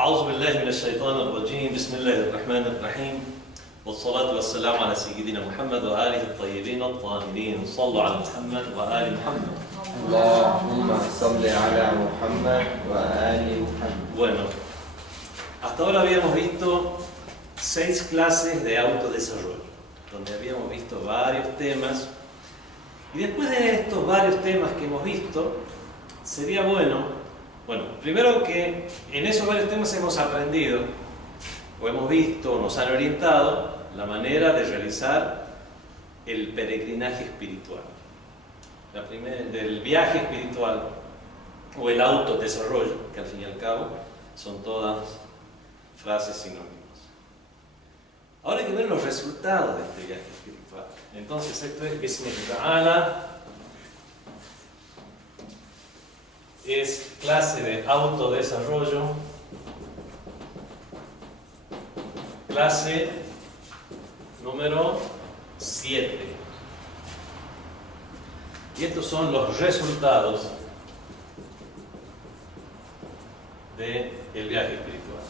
أعوذ بالله من الشيطان الرجيم بسم الله الرحمن الرحيم والصلاة والسلام على سيدنا محمد وآله الطيبين الطاهرين صلوا على محمد وآل محمد. اللهم صل على Muhammad وآل Muhammad. Bueno, hasta ahora habíamos visto 6 clases de autodesarrollo, donde habíamos visto varios temas. Y después de estos varios temas que hemos visto, sería bueno, primero que en esos varios temas hemos aprendido, o hemos visto, o nos han orientado, la manera de realizar el peregrinaje espiritual. Del viaje espiritual, o el autodesarrollo, que al fin y al cabo son todas frases sinónimas. Ahora hay que ver los resultados de este viaje espiritual. Entonces esto es Bismillah Ta'ala, es clase de autodesarrollo, clase número 7. Y estos son los resultados del viaje espiritual.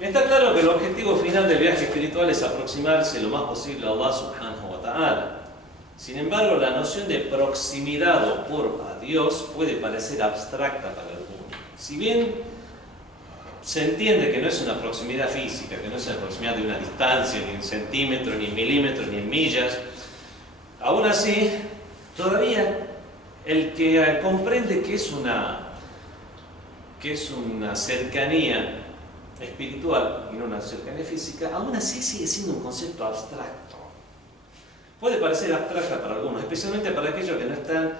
Está claro que el objetivo final del viaje espiritual es aproximarse lo más posible a Allah subhanahu wa ta'ala. Sin embargo, la noción de proximidad o curva a Dios puede parecer abstracta para algunos. Si bien se entiende que no es una proximidad física, que no es una proximidad de una distancia, ni en centímetros, ni en milímetros, ni en millas, aún así, todavía el que comprende que es una cercanía espiritual y no una cercanía física, aún así sigue siendo un concepto abstracto. Puede parecer abstracta para algunos, especialmente para aquellos que no están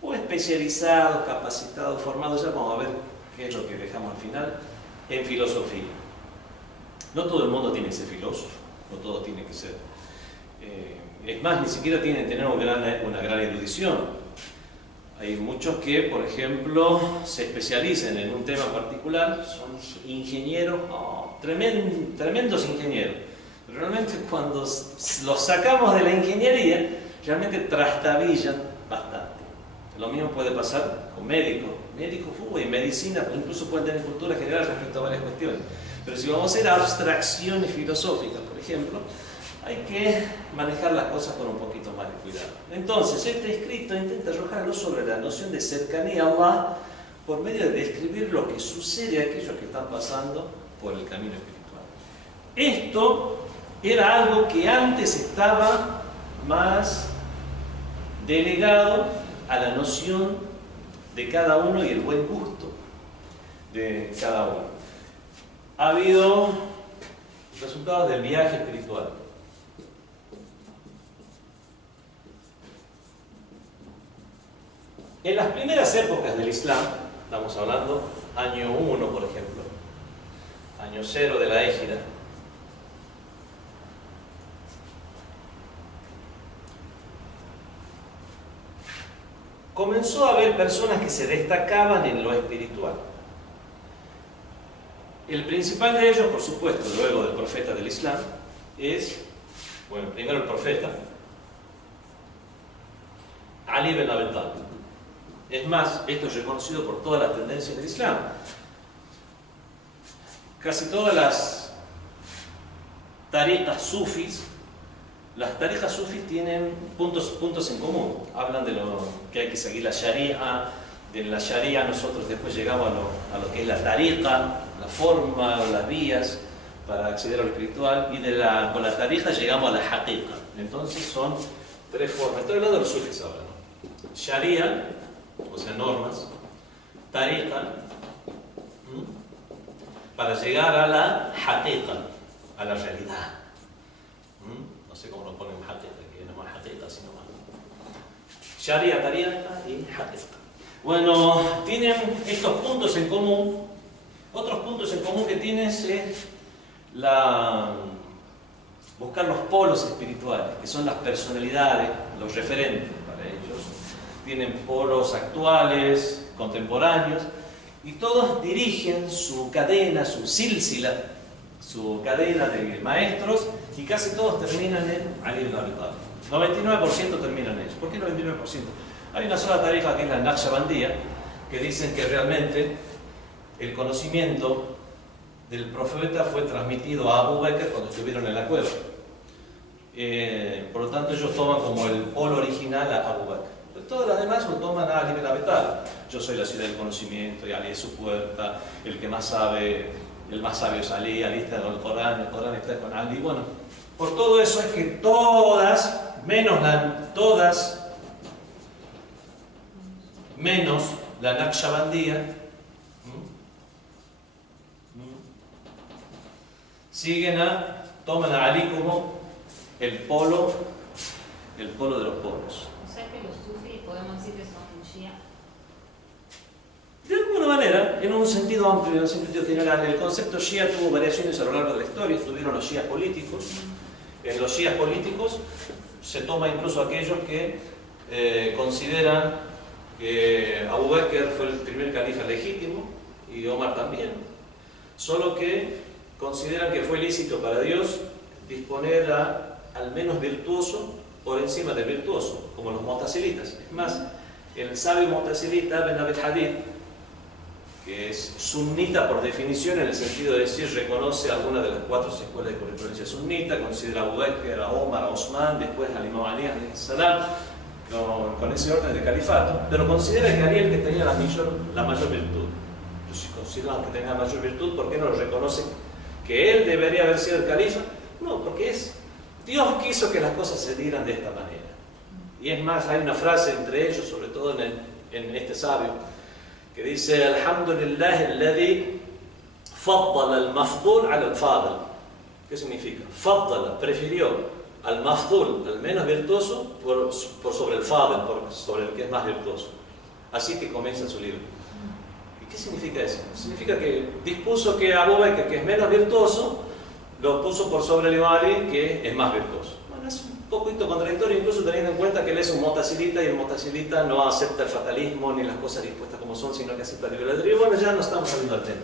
o especializados, capacitados, formados. Ya vamos a ver qué es lo que dejamos al final en filosofía. No todo el mundo tiene que ser filósofo, no todo tiene que ser. Es más, ni siquiera tienen que tener una gran erudición. Hay muchos que, por ejemplo, se especializan en un tema particular, son ingenieros, tremendos ingenieros. Pero realmente cuando los sacamos de la ingeniería, realmente trastabillan bastante. Lo mismo puede pasar con médicos. Médicos y medicina incluso pueden tener cultura general respecto a varias cuestiones. Pero si vamos a hacer abstracciones filosóficas, por ejemplo, hay que manejar las cosas con un poquito más de cuidado. Entonces, este escrito intenta arrojar luz sobre la noción de cercanía a Allah por medio de describir lo que sucede a aquellos que están pasando por el camino espiritual. Esto era algo que antes estaba más delegado a la noción de cada uno y el buen gusto de cada uno. Ha habido resultados del viaje espiritual. En las primeras épocas del Islam, estamos hablando año 1, por ejemplo, año 0 de la Égira, comenzó a haber personas que se destacaban en lo espiritual. El principal de ellos, por supuesto, luego del profeta del Islam, es, primero el profeta, Ali ibn Abi Talib. Es más, esto es reconocido por todas las tendencias del Islam. Casi todas las tariqas sufis, tienen puntos en común. Hablan de lo que hay que seguir la Sharia. De la Sharia nosotros después llegamos a lo que es la tariqa, la forma o las vías para acceder a lo espiritual. Y con la tariqa llegamos a la haqiqa. Entonces son 3 formas. Estoy hablando de los sufis ahora, ¿no? Sharia, o sea, normas. Tariqa, para llegar a la haqiqa, a la realidad. No sé cómo lo ponen haqiqa, que no más haqiqa, sino más Sharia, tariqa y haqiqa. Bueno, tienen estos puntos en común. Otros puntos en común que tienen es buscar los polos espirituales, que son las personalidades, los referentes para ellos. Tienen polos actuales, contemporáneos, y todos dirigen su cadena, su sílsila, su cadena de maestros, y casi todos terminan en Ali ibn Abi Talib. 99% terminan en ellos. ¿Por qué 99%? Hay una sola tariqa que es la Naqshbandiyya, que dicen que realmente el conocimiento del profeta fue transmitido a Abu Bakr cuando estuvieron en la cueva. Por lo tanto, ellos toman como el polo original a Abu Bakr. Todas las demás lo toman a Ali ibn Abi Talib. Yo soy la ciudad del conocimiento y Ali es su puerta, el que más sabe, el más sabio es Ali, Ali está con el Corán está con Ali. Bueno, por todo eso es que todas, menos la Naqshbandiyya, toman a Ali como el polo de los polos. O sea que los sufis podemos decir que son shia. De alguna manera, en un sentido amplio, en un sentido general, el concepto shia tuvo variaciones a lo largo de la historia. Estuvieron los shías políticos. En los shías políticos se toma incluso aquellos que consideran que Abu Bakr fue el primer califa legítimo y Omar también. Solo que consideran que fue lícito para Dios disponer al menos virtuoso por encima del virtuoso, como los mu'tazilitas. Es más, el sabio mu'tazilita Ben Abed Hadid, que es sunnita por definición, en el sentido de decir, reconoce alguna de las 4 escuelas de jurisprudencia sunnita, considera a Abu Bakr, a Omar, a Osman, después al Imam Ali salam, con ese orden de califato, pero considera que Ali es el que tenía la mayor virtud. Entonces, si consideran que tenía la mayor virtud, ¿por qué no lo reconoce que él debería haber sido el califa? No, porque Dios quiso que las cosas se dieran de esta manera. Y es más, hay una frase entre ellos, sobre todo en este sabio, que dice: Alhamdulillah alladhi faddala al-mafdul ala al-fadil. ¿Qué significa? Faddala, prefirió al mafdul, al menos virtuoso, por sobre el fadil, sobre el que es más virtuoso. Así que comienza su libro. ¿Y qué significa eso? Significa que dispuso que Abu Bakr, que es menos virtuoso, lo puso por sobre el Imam Ali, que es más virtuoso. Bueno, es un poquito contradictorio, incluso teniendo en cuenta que él es un mu'tazilita y el mu'tazilita no acepta el fatalismo ni las cosas dispuestas como son, sino que acepta el libre albedrío. Bueno, ya no estamos saliendo al tema.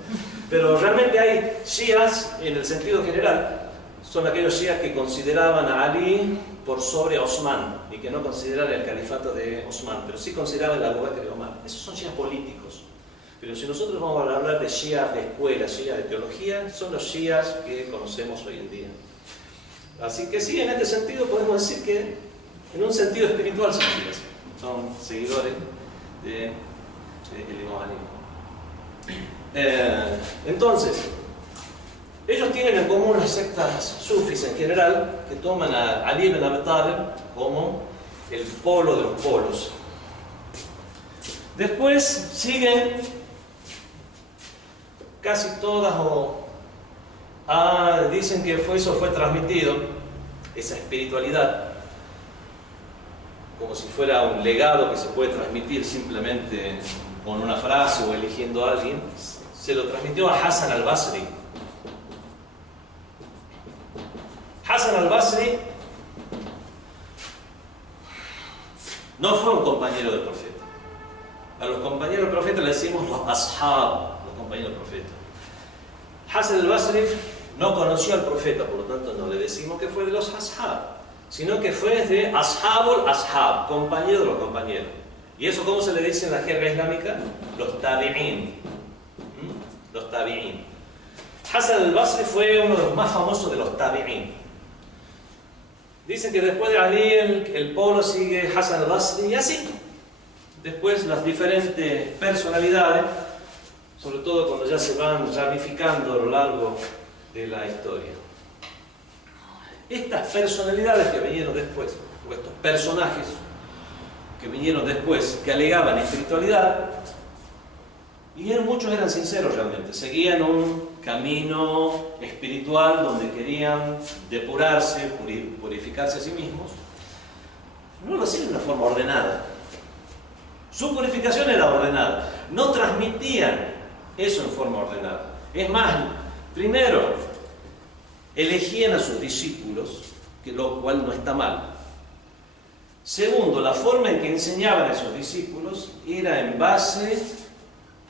Pero realmente hay shías, en el sentido general, son aquellos shías que consideraban a Ali por sobre Osman y que no consideraban el califato de Osman, pero sí consideraban a Abu Bakr y Omar. Esos son shías políticos. Pero si nosotros vamos a hablar de shías de escuela, shías de teología, son los shías que conocemos hoy en día. Así que sí, en este sentido podemos decir que, en un sentido espiritual, son shías. Son seguidores del Imam Ali. Entonces, ellos tienen en común las sectas sufis en general, que toman a Ali ibn Abi Talib como el polo de los polos. Después siguen casi todas dicen que eso fue transmitido, esa espiritualidad, como si fuera un legado que se puede transmitir simplemente con una frase o eligiendo a alguien. Se lo transmitió a Hasan al-Basri. Hasan al-Basri no fue un compañero del profeta. A los compañeros del profeta le decimos los ashab, los compañeros del profeta. Hasan al-Basri no conoció al profeta, por lo tanto no le decimos que fue de los ashab, sino que fue de ashabul ashab, compañero de los compañeros. ¿Y eso cómo se le dice en la jerga islámica? Los tabi'in. Los tabi'in. Hasan al-Basri fue uno de los más famosos de los tabi'in. Dicen que después de Ali el polo sigue Hasan al-Basri y así. Después las diferentes personalidades, sobre todo cuando ya se van ramificando a lo largo de la historia. Estas personalidades que vinieron después, o estos personajes que vinieron después, que alegaban espiritualidad, y muchos eran sinceros realmente, seguían un camino espiritual donde querían depurarse, purificarse a sí mismos. No lo hacían de una forma ordenada. Su purificación era ordenada. No transmitían eso en forma ordenada. Es más, primero, elegían a sus discípulos, lo cual no está mal. Segundo, la forma en que enseñaban a esos discípulos era en base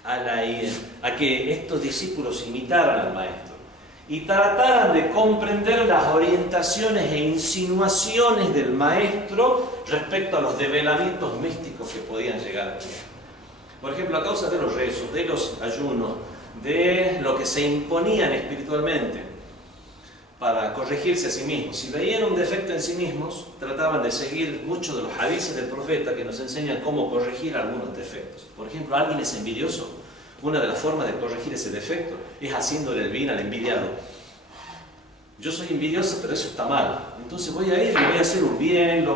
a que estos discípulos imitaran al maestro y trataran de comprender las orientaciones e insinuaciones del maestro respecto a los develamientos místicos que podían llegar a tener. Por ejemplo, a causa de los rezos, de los ayunos, de lo que se imponían espiritualmente para corregirse a sí mismos. Si veían un defecto en sí mismos, trataban de seguir muchos de los hadices del profeta que nos enseñan cómo corregir algunos defectos. Por ejemplo, alguien es envidioso. Una de las formas de corregir ese defecto es haciéndole el bien al envidiado. Yo soy envidioso, pero eso está mal. Entonces voy a ir, le voy a hacer un bien, le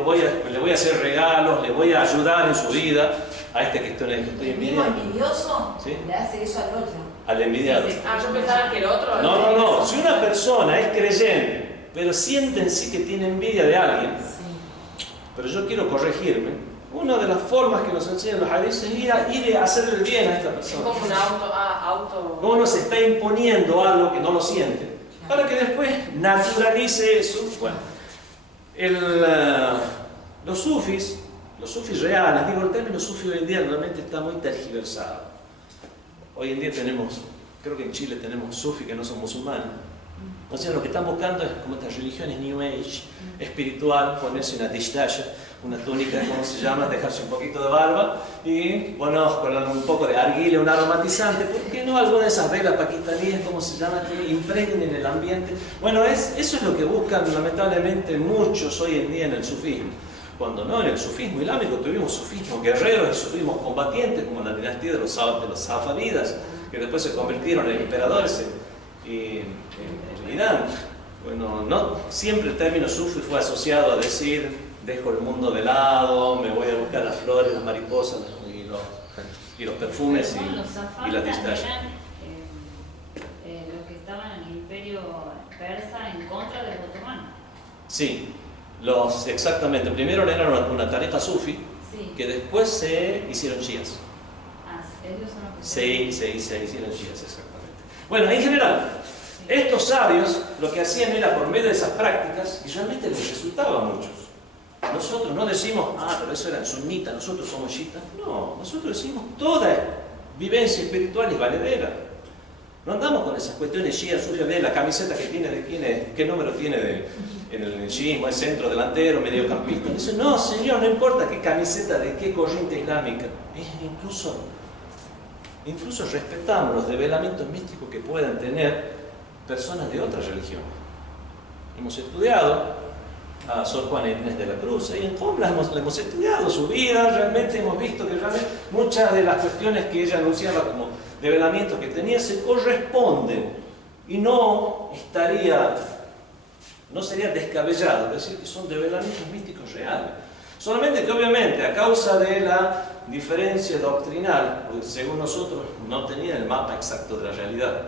voy a hacer regalos, le voy a ayudar en su vida a este que estoy El mismo envidiando. envidioso ¿Sí? le hace eso al otro. Al envidiado. Yo pensaba que el otro... No. Si una persona es creyente, pero siente en sí que tiene envidia de alguien, pero yo quiero corregirme, una de las formas que nos enseñan los hadices es ir a hacerle el bien a esta Es persona. como un auto... Uno se está imponiendo algo que no lo siente, para que después naturalice eso. Bueno, los sufis reales, digo, el término sufi hoy en día realmente está muy tergiversado. Hoy en día tenemos, creo que en Chile tenemos sufis que no son musulmanes. O sea, lo que están buscando es como estas religiones New Age, espiritual, ponerse una dishdasha, una túnica, ¿cómo se llama? Dejarse un poquito de barba y, bueno, con un poco de argila, un aromatizante. ¿Por qué no alguna de esas reglas pakistaníes, ¿cómo se llama? Que impregnen el ambiente. Bueno, eso es lo que buscan lamentablemente muchos hoy en día en el sufismo. Cuando no, en el sufismo islámico tuvimos sufismos guerreros y sufismos combatientes, como la dinastía de los safávidas, que después se convirtieron en emperadores en Irán. Bueno, no siempre el término sufi fue asociado a decir, dejo el mundo de lado, me voy a buscar las flores, las mariposas y los perfumes Pero, los y safávidas las distancias. eran los que estaban en el imperio persa en contra de los otomanos. Sí, exactamente. Primero eran una tariqa sufi, Sí. que después se hicieron chias. Ellos son los que Se hicieron chias, exactamente. Bueno, en general, estos sabios lo que hacían era por medio de esas prácticas, y realmente les resultaba a muchos. Nosotros no decimos, pero eso eran sunitas, nosotros somos shiitas. No, nosotros decimos toda vivencia espiritual es valedera. No andamos con esas cuestiones shia, suya, de la camiseta que tiene, de quién es, qué número tiene en el shiismo, el centro, delantero, mediocampista. Dice, no, señor, no importa qué camiseta, de qué corriente islámica. Incluso respetamos los develamientos místicos que puedan tener personas de otras religiones. Hemos estudiado a Sor Juana Inés de la Cruz, y en Comblas hemos estudiado su vida, realmente hemos visto que realmente muchas de las cuestiones que ella anunciaba como develamientos que tenía se corresponden, y no sería descabellado decir que son develamientos místicos reales. Solamente que obviamente a causa de la diferencia doctrinal, pues según nosotros no tenía el mapa exacto de la realidad,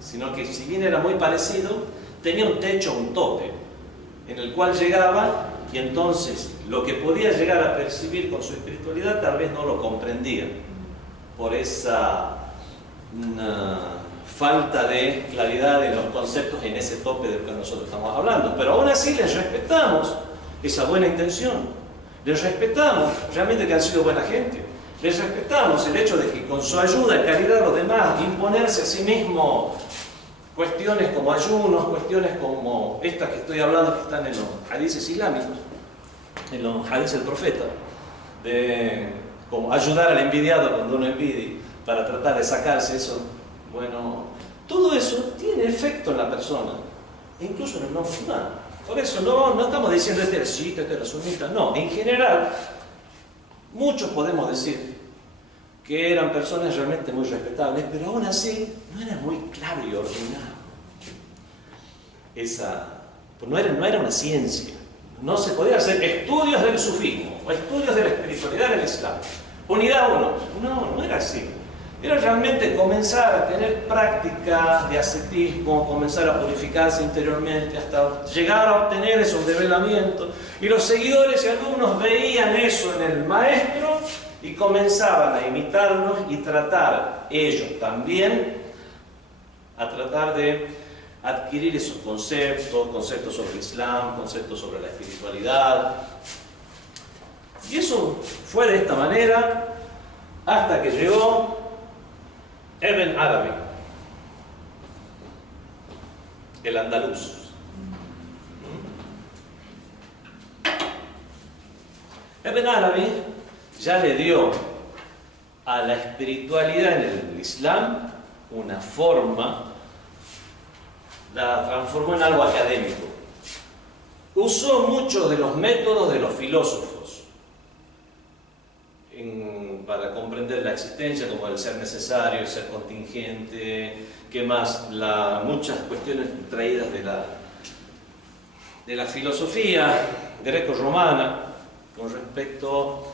sino que si bien era muy parecido, tenía un techo, un tope, en el cual llegaba, y entonces lo que podía llegar a percibir con su espiritualidad tal vez no lo comprendía, por esa falta de claridad en los conceptos en ese tope del que nosotros estamos hablando. Pero aún así les respetamos esa buena intención, les respetamos realmente que han sido buena gente, les respetamos el hecho de que con su ayuda y caridad a los demás, imponerse a sí mismo cuestiones como ayunos, cuestiones como estas que estoy hablando, que están en los hadices islámicos, en los hadices del profeta, de como ayudar al envidiado cuando uno envidie, para tratar de sacarse eso. Bueno, todo eso tiene efecto en la persona, incluso en el no musulmán. Por eso no estamos diciendo este era chiita, este era sunita, no. En general, muchos podemos decir que eran personas realmente muy respetables, pero aún así no era muy claro y ordenado. No era una ciencia. No se podía hacer estudios del sufismo o estudios de la espiritualidad del Islam. Unidad uno. No era así. Era realmente comenzar a tener práctica de ascetismo, comenzar a purificarse interiormente hasta llegar a obtener esos develamientos. Y los seguidores y alumnos veían eso en el maestro y comenzaban a imitarlos y tratar ellos también a tratar de adquirir esos conceptos sobre el Islam, conceptos sobre la espiritualidad. Y eso fue de esta manera hasta que llegó Ibn Arabi, el andaluz. Ibn Arabi ya le dio a la espiritualidad en el Islam una forma, la transformó en algo académico. Usó muchos de los métodos de los filósofos para comprender la existencia, como el ser necesario, el ser contingente, ¿qué más? Muchas cuestiones traídas de la filosofía greco-romana con respecto,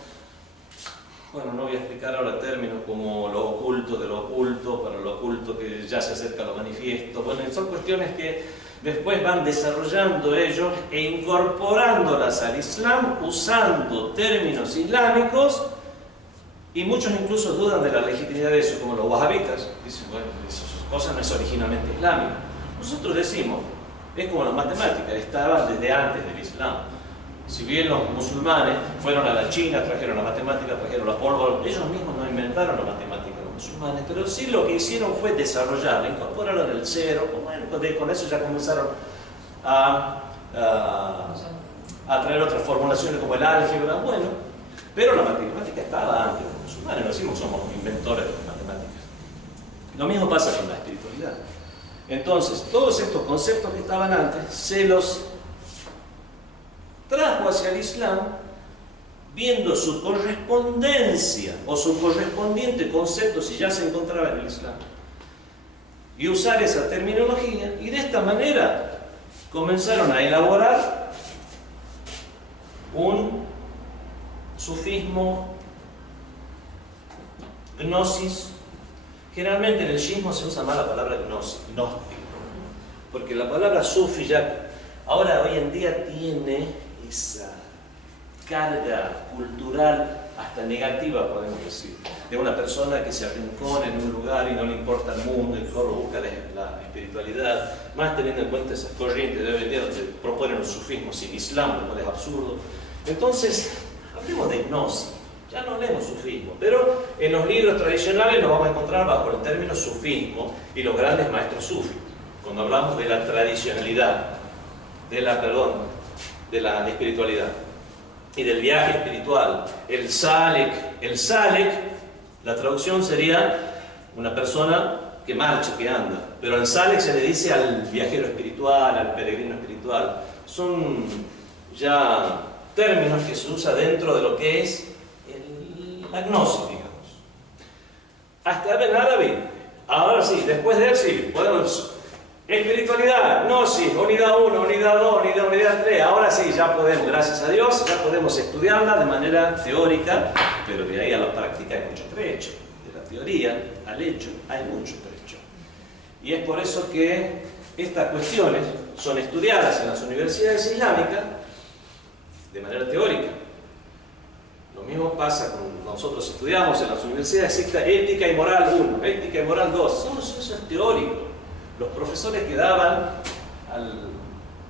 bueno, no voy a explicar ahora términos como lo oculto de lo oculto, para lo oculto que ya se acerca a lo manifiesto. Bueno, son cuestiones que después van desarrollando ellos e incorporándolas al Islam usando términos islámicos, y muchos incluso dudan de la legitimidad de eso, como los wahabitas. Dicen, bueno, esas cosas no es originalmente islámica. Nosotros decimos, es como la matemática, estaba desde antes del Islam. Si bien los musulmanes fueron a la China, trajeron la matemática, trajeron la pólvora, ellos mismos no inventaron la matemática, los musulmanes, pero sí lo que hicieron fue desarrollarla, incorporarla en el cero. Bueno, con eso ya comenzaron a traer otras formulaciones como el álgebra, bueno, pero la matemática estaba antes de los musulmanes, no decimos que somos inventores de las matemáticas. Lo mismo pasa con la espiritualidad. Entonces, todos estos conceptos que estaban antes se los trajo hacia el Islam, viendo su correspondencia o su correspondiente concepto si ya se encontraba en el Islam, y usar esa terminología, y de esta manera comenzaron a elaborar un sufismo, gnosis. Generalmente en el shiismo se usa más la palabra gnosis, gnóstico, porque la palabra sufi ya ahora hoy en día tiene esa carga cultural hasta negativa, podemos decir, de una persona que se arrincona en un lugar y no le importa el mundo y solo busca la espiritualidad, más teniendo en cuenta esas corrientes de hoy en día donde proponen un sufismo sin Islam, lo cual es absurdo. Entonces, hablemos de gnosis, ya no hablemos sufismo, pero en los libros tradicionales nos vamos a encontrar bajo el término sufismo y los grandes maestros sufis, cuando hablamos de la tradicionalidad, de la espiritualidad y del viaje espiritual. El salik, la traducción sería una persona que marcha, que anda, pero al salik se le dice al viajero espiritual, al peregrino espiritual. Son ya términos que se usa dentro de lo que es la gnosis, digamos. Hasta Ibn Arabi, ahora sí, después de él sí, podemos. Espiritualidad, gnosis, unidad 1, unidad 2, unidad 3, ahora sí, ya podemos, gracias a Dios, ya podemos estudiarla de manera teórica, pero de ahí a la práctica hay mucho trecho. De la teoría al hecho hay mucho trecho. Y es por eso que estas cuestiones son estudiadas en las universidades islámicas de manera teórica. Lo mismo pasa con nosotros estudiamos en las universidades, existe ética y moral 1, ética y moral 2, todo eso es teórico. Los profesores que daban al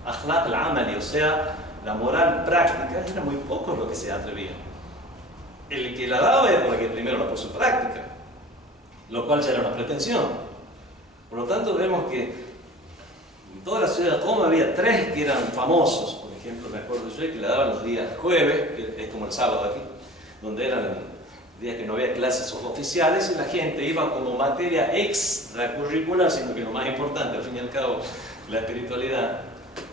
akhlaq al-amali, o sea, la moral práctica, eran muy pocos los que se atrevían. El que la daba era porque primero la puso en práctica, lo cual ya era una pretensión. Por lo tanto, vemos que en toda la ciudad de Qom había 3 que eran famosos. Por ejemplo, me acuerdo yo que la daban los días jueves, que es como el sábado aquí, donde eran días que no había clases oficiales y la gente iba como materia extracurricular, sino que lo más importante, al fin y al cabo, la espiritualidad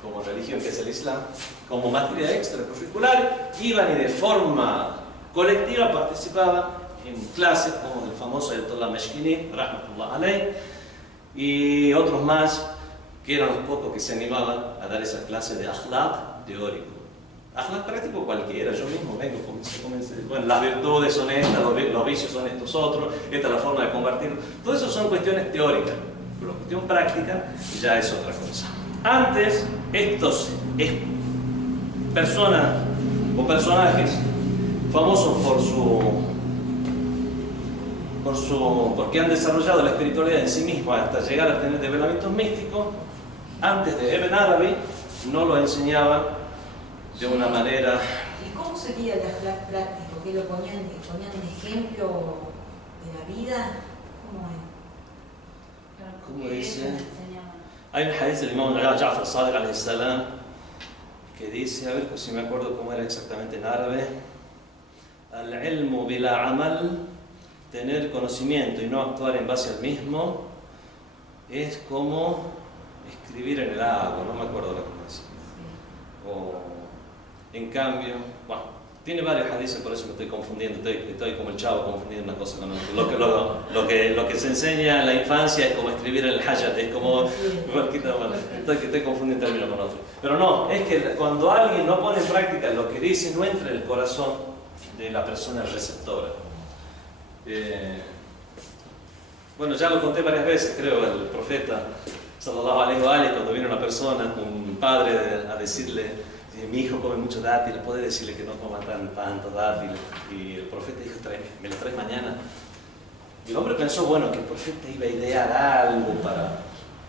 como religión, que es el Islam, como materia extracurricular, iban y de forma colectiva participaban en clases como el famoso Ayatollah Meshkini, rahmatullah alayh, y otros más que eran los pocos que se animaban a dar esas clases de akhlaq teórico. Akhlaq práctico cualquiera, yo mismo vengo, bueno, las virtudes son estas, los vicios son estos otros, esta es la forma de compartirlo. Todo eso son cuestiones teóricas, pero la cuestión práctica ya es otra cosa. Antes, estos personas o personajes famosos porque han desarrollado la espiritualidad en sí mismos hasta llegar a tener develamientos místicos, antes de Ibn Arabi no lo enseñaban de una manera. ¿Y cómo sería el akhlaq práctico? ¿Qué lo ponían un ejemplo de la vida? ¿Cómo es? ¿Cómo dice? Hay un hadith del imam Ja'far Sadiq alayhi salam que dice, a ver si me acuerdo cómo era exactamente en árabe: al-ilmu bila amal, tener conocimiento y no actuar en base al mismo, es como escribir en el agua, no me acuerdo la cosa. O, en cambio, bueno, tiene varios hadices, por eso me estoy confundiendo, estoy como el chavo confundiendo una cosa con otra. Lo que se enseña en la infancia es como escribir en el hayat, es como, estoy confundiendo un término con otro. Pero no, es que cuando alguien no pone en práctica lo que dice, no entra en el corazón de la persona receptora. Bueno, ya lo conté varias veces, creo, el profeta sallallahu alaihi wa sallam, cuando viene una persona, un padre, a decirle: mi hijo come muchos dátiles, ¿puede decirle que no coma tantos dátiles? Y el profeta dijo: ¿me lo traes mañana? Y el hombre pensó, bueno, que el profeta iba a idear algo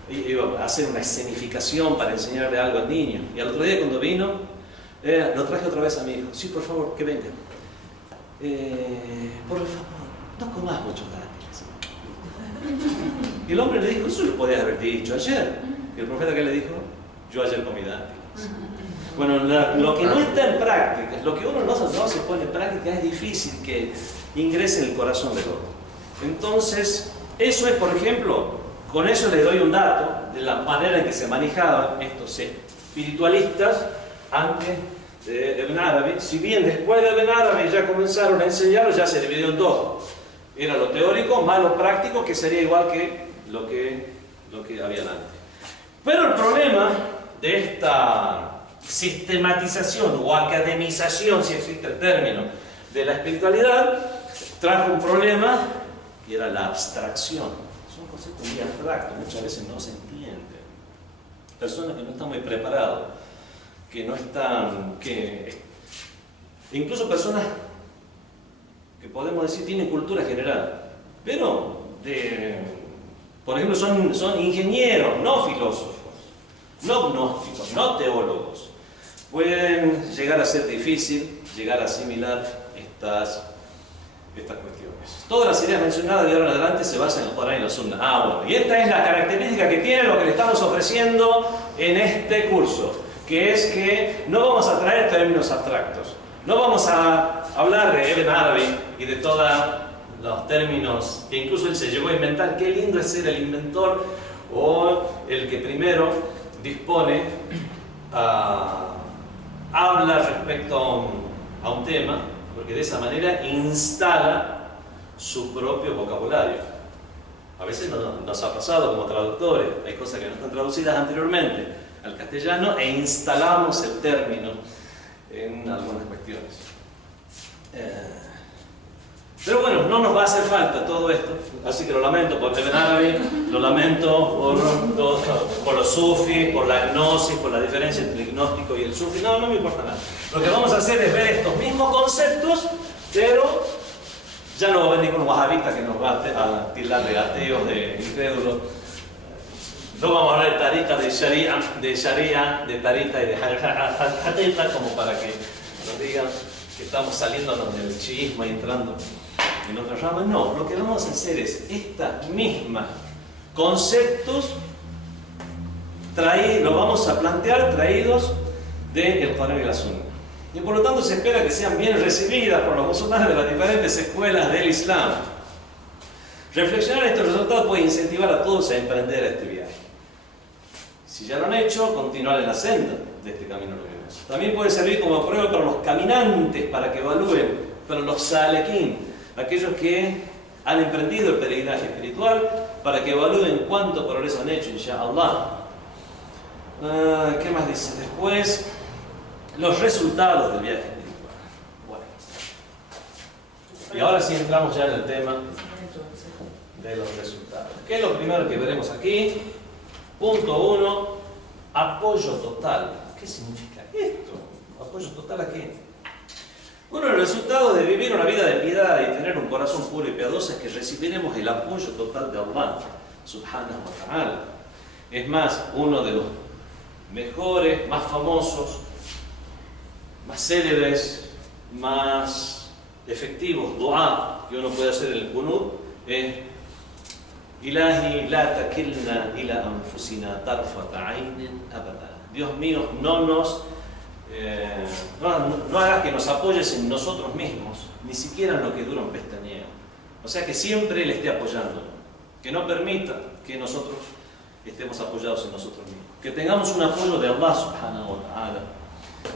iba a hacer una escenificación para enseñarle algo al niño. Y al otro día, cuando vino, lo traje otra vez a mi hijo: sí, por favor, que venga. Por favor, no comas muchos dátiles. Y el hombre le dijo: eso lo podías haber dicho ayer. Y el profeta, ¿qué le dijo? Yo ayer comí dátiles. Bueno, lo que no está en práctica, lo que uno no se pone en práctica, es difícil que ingrese en el corazón del otro. Entonces, eso es, por ejemplo, con eso le doy un dato de la manera en que se manejaban estos espiritualistas antes de Ibn Arabi. Si bien después de Ibn Arabi ya comenzaron a enseñarlo, ya se dividió en dos. Era lo teórico más lo práctico, que sería igual que lo que habían antes. Pero el problema de esta sistematización o academización, si existe el término, de la espiritualidad, trajo un problema, y era la abstracción. Son conceptos muy abstractos, muchas veces no se entienden. Personas que no están muy preparadas, que no están, incluso personas que podemos decir tienen cultura general, pero por ejemplo son ingenieros, no filósofos, no gnósticos, no teólogos. Pueden llegar a ser difícil llegar a asimilar estas cuestiones. Todas las ideas mencionadas de ahora en adelante se basan en el Corán y la Sunna. Bueno, y esta es la característica que tiene lo que le estamos ofreciendo en este curso, que es que no vamos a traer términos abstractos, no vamos a hablar de Ibn Arabi y de todos los términos que incluso él se llegó a inventar. Qué lindo es ser el inventor o el que primero dispone habla respecto a un tema, porque de esa manera instala su propio vocabulario. A veces nos ha pasado como traductores, hay cosas que no están traducidas anteriormente al castellano e instalamos el término en algunas cuestiones. Pero bueno, no nos va a hacer falta todo esto, así que lo lamento por Ibn Arabi, lo lamento por los sufis, por la gnosis, por la diferencia entre el gnóstico y el sufi. No me importa nada. Lo que vamos a hacer es ver estos mismos conceptos, pero ya no va a venir con un wahabita que nos va a tildar de ateos, de incrédulos. No vamos a hablar de tarika, de sharia, de tarika y de haqiqa, como para que nos digan que estamos saliéndonos del chiismo y entrando en otras ramas. No, lo que vamos a hacer es estos mismos conceptos los vamos a plantear traídos del Corán y la Sunna. Y por lo tanto se espera que sean bien recibidas por los musulmanes de las diferentes escuelas del Islam. Reflexionar estos resultados puede incentivar a todos a emprender este viaje. Si ya lo han hecho, continuar en la senda de este camino luminoso. También puede servir como prueba para los caminantes, para que evalúen, para los salequín, aquellos que han emprendido el peregrinaje espiritual, para que evalúen cuánto progreso han hecho, inshallah. ¿Qué más dice? Después, los resultados del viaje espiritual. Bueno. Y ahora sí entramos ya en el tema de los resultados. ¿Qué es lo primero que veremos aquí? Punto 1, apoyo total. ¿Qué significa esto? ¿Apoyo total a qué? Uno de los resultados de vivir una vida de piedad y tener un corazón puro y piadoso es que recibiremos el apoyo total de Allah subhanahu wa ta'ala. Es más, uno de los mejores, más famosos, más célebres, más efectivos dua que uno puede hacer en el Qunut es: Ilahi la takilna ila anfusina tarfata aynin abada. Dios mío, no hagas que nos apoyes en nosotros mismos, ni siquiera en lo que dura un pestañeo. O sea, que siempre Él esté apoyándonos, que no permita que nosotros estemos apoyados en nosotros mismos. Que tengamos un apoyo de Allah subhanahu wa ta'ala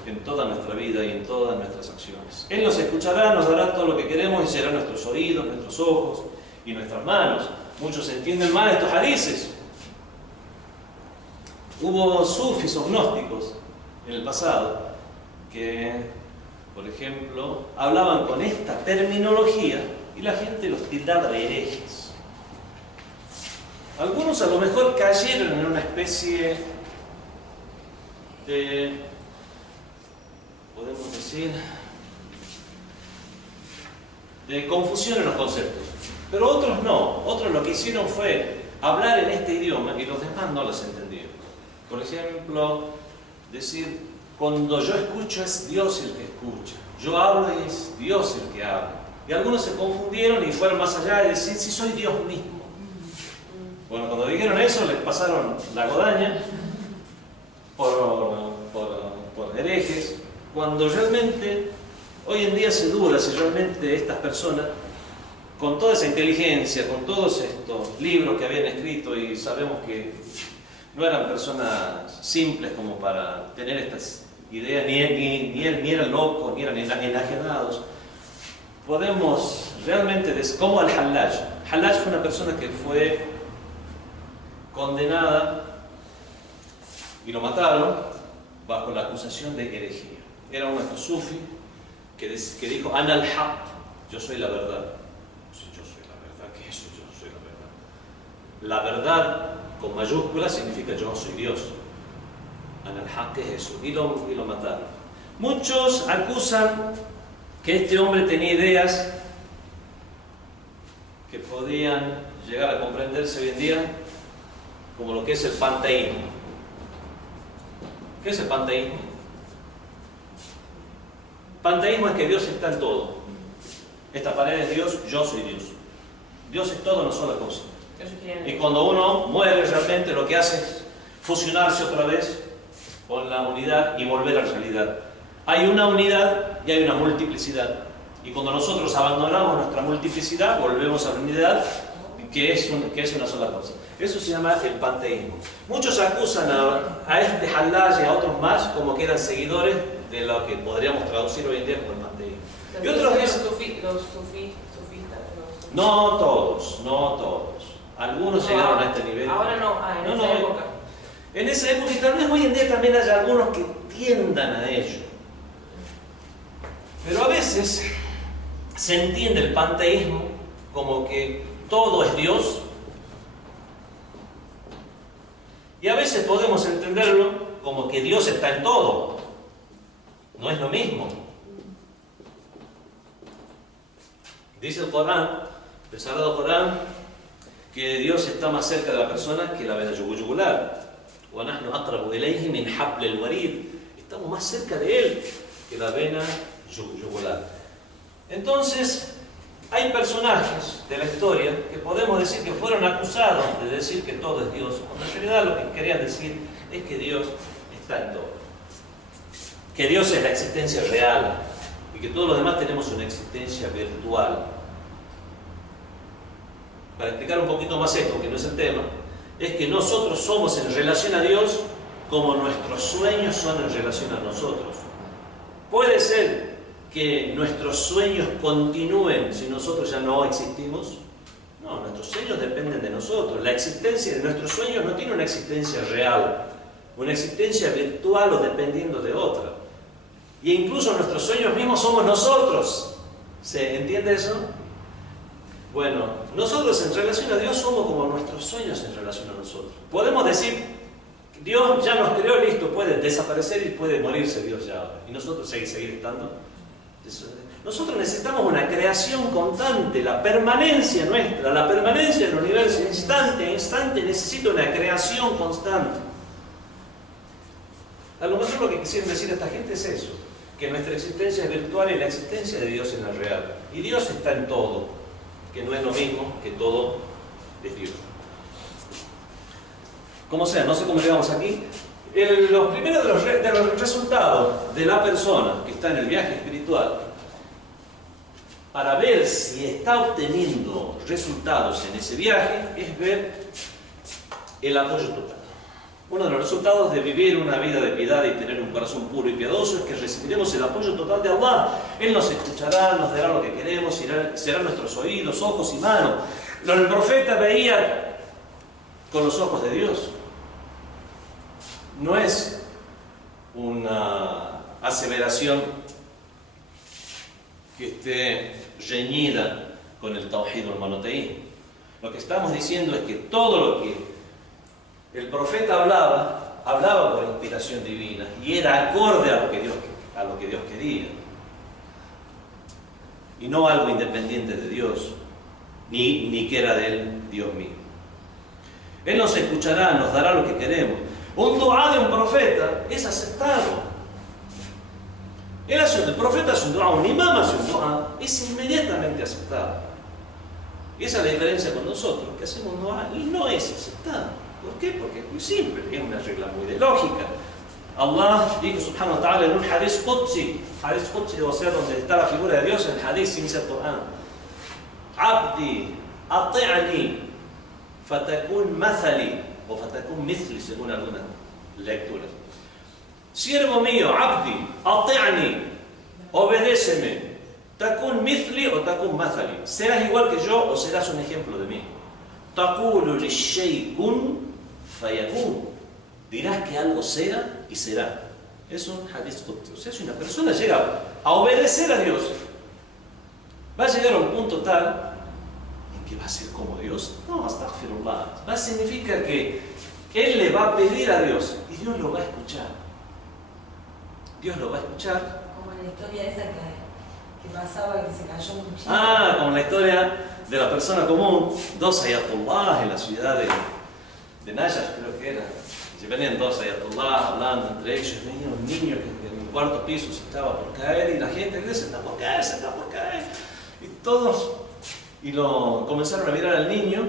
en toda nuestra vida y en todas nuestras acciones. Él nos escuchará, nos dará todo lo que queremos y será nuestros oídos, nuestros ojos y nuestras manos. Muchos entienden mal estos hadices. Hubo sufis o gnósticos en el pasado que, por ejemplo, hablaban con esta terminología y la gente los tildaba de herejes. Algunos a lo mejor cayeron en una especie de, podemos decir, de confusión en los conceptos. Pero otros no. Otros lo que hicieron fue hablar en este idioma y los demás no los entendieron. Por ejemplo, decir, cuando yo escucho es Dios el que escucha. Yo hablo y es Dios el que habla. Y algunos se confundieron y fueron más allá de decir, si soy Dios mismo. Bueno, cuando dijeron eso, les pasaron la guadaña por herejes, cuando realmente, hoy en día se duda si realmente estas personas, con toda esa inteligencia, con todos estos libros que habían escrito, y sabemos que no eran personas simples como para tener estas ideas, ni eran locos, ni eran enajenados, podemos realmente, como al-Hallaj. Hallaj fue una persona que fue condenada y lo mataron bajo la acusación de herejía. Era un sufi que dijo, Ana al-Haq, yo soy la verdad. Si yo soy la verdad, ¿qué es eso? Yo soy la verdad. La verdad con mayúsculas significa yo soy Dios. Ana al-Haq, ¿qué es eso? Y lo mataron. Muchos acusan que este hombre tenía ideas que podían llegar a comprenderse hoy en día como lo que es el panteísmo. ¿Qué es el panteísmo? Panteísmo es que Dios está en todo. Esta pared es Dios, yo soy Dios. Dios es todo, no sola cosa. Y cuando uno muere realmente lo que hace es fusionarse otra vez con la unidad y volver a la realidad. Hay una unidad y hay una multiplicidad. Y cuando nosotros abandonamos nuestra multiplicidad, volvemos a la unidad, que es una sola cosa. Eso se llama el panteísmo. Muchos acusan a este Hallaj y a otros más como que eran seguidores de lo que podríamos traducir hoy en día como el panteísmo. Y otros dicen, Los sufistas. no todos. Algunos llegaron a este nivel. Ahora no, en esa época. En esa época, y tal vez hoy en día también hay algunos que tiendan a ello. Pero a veces se entiende el panteísmo como que todo es Dios, y a veces podemos entenderlo como que Dios está en todo. No es lo mismo. Dice el Corán, el Sagrado Corán, que Dios está más cerca de la persona que la vena yugular. Estamos más cerca de Él que la vena yugular. Entonces, hay personajes de la historia que podemos decir que fueron acusados de decir que todo es Dios, cuando en realidad lo que querían decir es que Dios está en todo. Que Dios es la existencia real y que todos los demás tenemos una existencia virtual. Para explicar un poquito más esto, que no es el tema, es que nosotros somos en relación a Dios como nuestros sueños son en relación a nosotros. Puede ser que nuestros sueños continúen si nosotros ya no existimos. No, nuestros sueños dependen de nosotros. La existencia de nuestros sueños no tiene una existencia real, una existencia virtual o dependiendo de otra. Y incluso nuestros sueños mismos somos nosotros. ¿Se entiende eso? Bueno, nosotros en relación a Dios somos como nuestros sueños en relación a nosotros. Podemos decir, Dios ya nos creó, listo, puede desaparecer y puede morirse Dios ya. Y nosotros seguir estando. Nosotros necesitamos una creación constante, la permanencia nuestra, la permanencia del universo, instante a instante necesita una creación constante. A lo mejor lo que quisieron decir a esta gente es eso, que nuestra existencia es virtual y la existencia de Dios es la real. Y Dios está en todo, que no es lo mismo que todo es Dios. Como sea, no sé cómo llegamos aquí. Los primeros de los resultados de la persona que está en el viaje espiritual, para ver si está obteniendo resultados en ese viaje, es ver el apoyo total. Uno de los resultados de vivir una vida de piedad y tener un corazón puro y piadoso es que recibiremos el apoyo total de Allah. Él nos escuchará, nos dará lo que queremos, serán nuestros oídos, ojos y manos. El profeta veía con los ojos de Dios. No es una aseveración que esté reñida con el tawhid o el monoteísmo. Lo que estamos diciendo es que todo lo que el profeta hablaba por inspiración divina y era acorde a lo que Dios quería. Y no algo independiente de Dios, ni que era de Él, Dios mío. Él nos escuchará, nos dará lo que queremos. Un dua de un profeta es aceptado. El profeta hace un dua, un imam hace un dua, es inmediatamente aceptado. Y esa es la diferencia con nosotros, que hacemos un dua y no es aceptado. ¿Por qué? Porque es muy simple, es una regla muy de lógica. Allah dijo subhanahu wa ta'ala en un hadith qudsi, o sea, donde está la figura de Dios en el hadith sin ser Qur'an. Abdi, ati'ani, fatakun mathali, o fatakun mithli, según algunas lecturas. Siervo mío, abdi, ati'ani, obedéceme, takun mithli o takun mathali. Serás igual que yo o serás un ejemplo de mí. Taqulu lishay kun fayakun. Dirás que algo sea y será. Es un hadith qudsi. O sea, si una persona llega a obedecer a Dios, va a llegar a un punto tal en que va a ser como Dios. No, astaghfirullah. Significa que él le va a pedir a Dios y Dios lo va a escuchar. Dios lo va a escuchar. Como en la historia esa que pasaba que se cayó un cuchillo. Ah, como la historia de la persona común. Dos ayatollah en la ciudad de Najaf, creo que era. Y venían dos ayatollah hablando entre ellos. Venía un niño que en el cuarto piso se estaba por caer y la gente dice, se está por caer, se está por caer. Y todos comenzaron a mirar al niño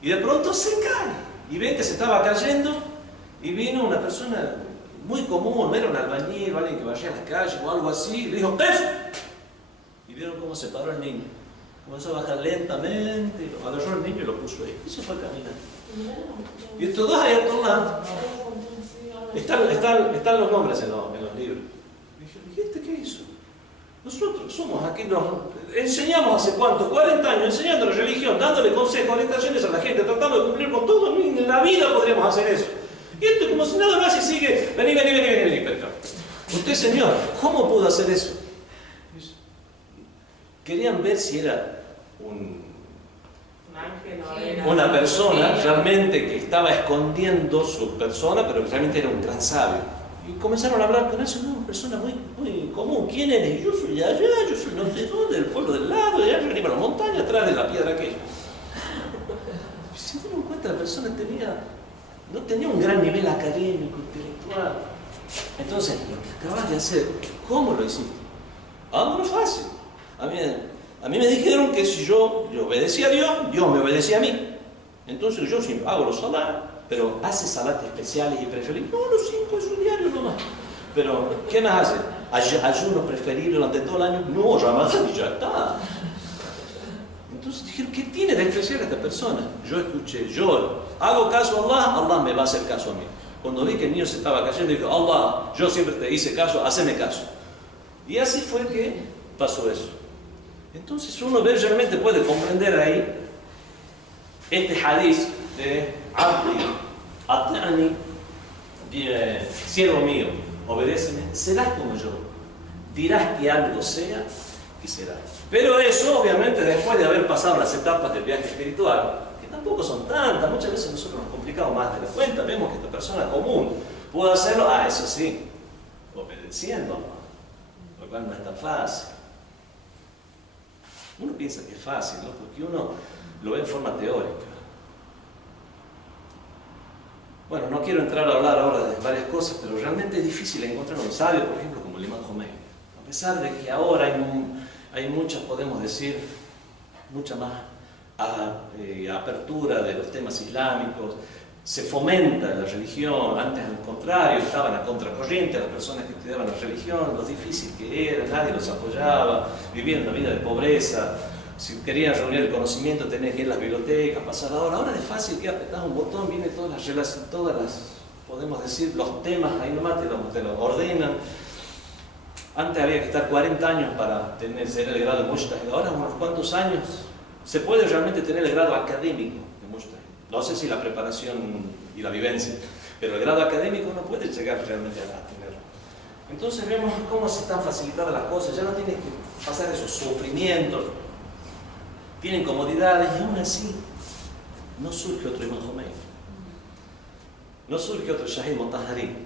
y de pronto se cae. Y ven que se estaba cayendo y vino una persona muy común, no era un albañil, alguien que vaya a la calle o algo así, y le dijo ¡Qif! Y vieron cómo se paró el niño. Comenzó a bajar lentamente, y lo agarró el niño y lo puso ahí. Y se fue a caminar. Y estos dos ayatollah, están los nombres en los libros. Y dije, ¿y este qué hizo? Nosotros somos aquí, nos enseñamos hace cuánto, 40 años, enseñando la religión, dándole consejos, orientaciones a la gente, tratando de cumplir con todo. En la vida podríamos hacer eso. Y esto como si nada más y sigue, vení. Usted, señor, ¿cómo pudo hacer eso? Querían ver si era una persona realmente que estaba escondiendo su persona, pero que realmente era un gran sabio. Y comenzaron a hablar con eso, una persona muy, muy común. ¿Quién eres? Yo soy de allá, yo soy no sé dónde, del pueblo del lado, de allá arriba de la montaña, atrás de la piedra aquella. Y se dieron cuenta, la persona no tenía un gran nivel académico, intelectual. Entonces, lo que acabas de hacer, ¿cómo lo hiciste? Ah, no es fácil. A mí me dijeron que si yo obedecía a Dios, Dios me obedecía a mí. Entonces yo sí hago los salat, pero hace salat especiales y preferibles. No, los 5 es un diario nomás. Pero, ¿qué más hace? ¿Ayuno preferible durante todo el año? No, Ramadán y ya está. Entonces dijeron, ¿qué tiene de especial esta persona? Yo escuché, yo hago caso a Allah, Allah me va a hacer caso a mí. Cuando vi que el niño se estaba cayendo, dije, Allah, yo siempre te hice caso, haceme caso. Y así fue que pasó eso. Entonces uno realmente puede comprender ahí este hadith de Abdi, Atani, siervo mío, obedéceme, serás como yo, dirás que algo sea y será. Pero eso obviamente después de haber pasado las etapas del viaje espiritual, que tampoco son tantas, muchas veces nosotros nos complicamos más de la cuenta, vemos que esta persona común pudo hacerlo, eso sí, obedeciendo, lo cual no es tan fácil. Uno piensa que es fácil, ¿no? Porque uno lo ve en forma teórica. Bueno, no quiero entrar a hablar ahora de varias cosas, pero realmente es difícil encontrar un sabio, por ejemplo, como el Imam Khomeini. A pesar de que ahora hay muchas, podemos decir, mucha más apertura de los temas islámicos, se fomenta la religión, antes al contrario, estaban a contracorriente las personas que estudiaban la religión, lo difícil que era, nadie los apoyaba, vivían una vida de pobreza, Si querían reunir el conocimiento, tenían que ir a las bibliotecas, pasar la hora. Ahora es fácil que apretás un botón, viene todas las relaciones, podemos decir, los temas, ahí nomás te lo ordenan. Antes había que estar 40 años para ser el grado de Mujtahid. Ahora, unos cuantos años, se puede realmente tener el grado académico de Mujtahid. No sé si la preparación y la vivencia, pero el grado académico no puede llegar realmente a tenerlo. Entonces vemos cómo se están facilitadas las cosas, ya no tienen que pasar esos sufrimientos, tienen comodidades y aún así no surge otro Imam Khomeini, no surge otro Shahid Motahari,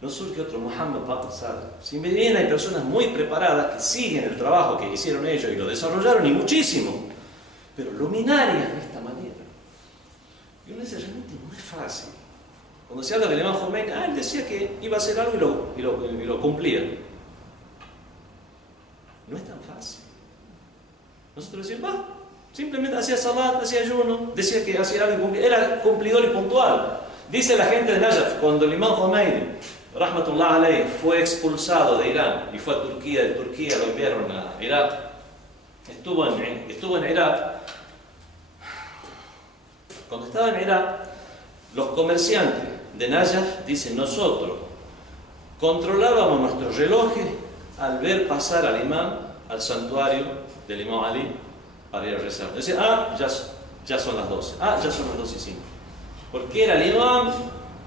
no surge otro Muhammad Baqir Sadr. Si bien hay personas muy preparadas que siguen el trabajo que hicieron ellos y lo desarrollaron y muchísimo, pero luminarias de esta manera. Y uno dice, realmente no es fácil. Cuando se habla del Imam Khomeini, él decía que iba a hacer algo y lo cumplía. No es tan fácil. Nosotros decimos, simplemente hacía salat, hacía ayuno, decía que hacía algo y cumplía. Era cumplidor y puntual. Dice la gente de Najaf, cuando el Imam Khomeini, rahmatullah alayhi, fue expulsado de Irán y fue a Turquía, de Turquía lo enviaron a Irak, estuvo en Irak. Cuando estaba en Irak, los comerciantes de Najaf dicen, nosotros controlábamos nuestros relojes al ver pasar al imán al santuario del Imam Ali para ir a rezar. Decían, ya son las 12, ya son las 12 y 5. Porque era el imán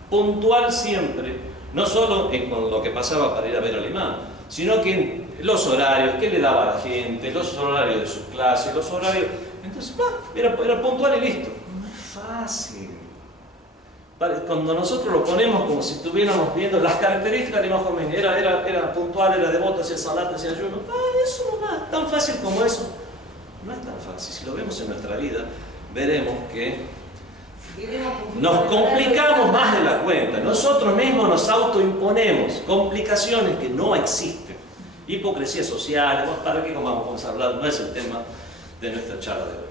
puntual siempre, no solo con lo que pasaba para ir a ver al imán, sino que en los horarios que le daba a la gente, los horarios de sus clases, los horarios. Entonces, era puntual y listo. No es fácil. Cuando nosotros lo ponemos como si estuviéramos viendo las características de Imam Khomeini, era puntual, era devoto, hacía salat, hacía ayuno, eso no va, tan fácil como eso. No es tan fácil. Si lo vemos en nuestra vida, veremos que nos complicamos más de la cuenta. Nosotros mismos nos autoimponemos complicaciones que no existen. Hipocresía social, ¿para qué vamos a hablar? No es el tema de nuestra charla de hoy.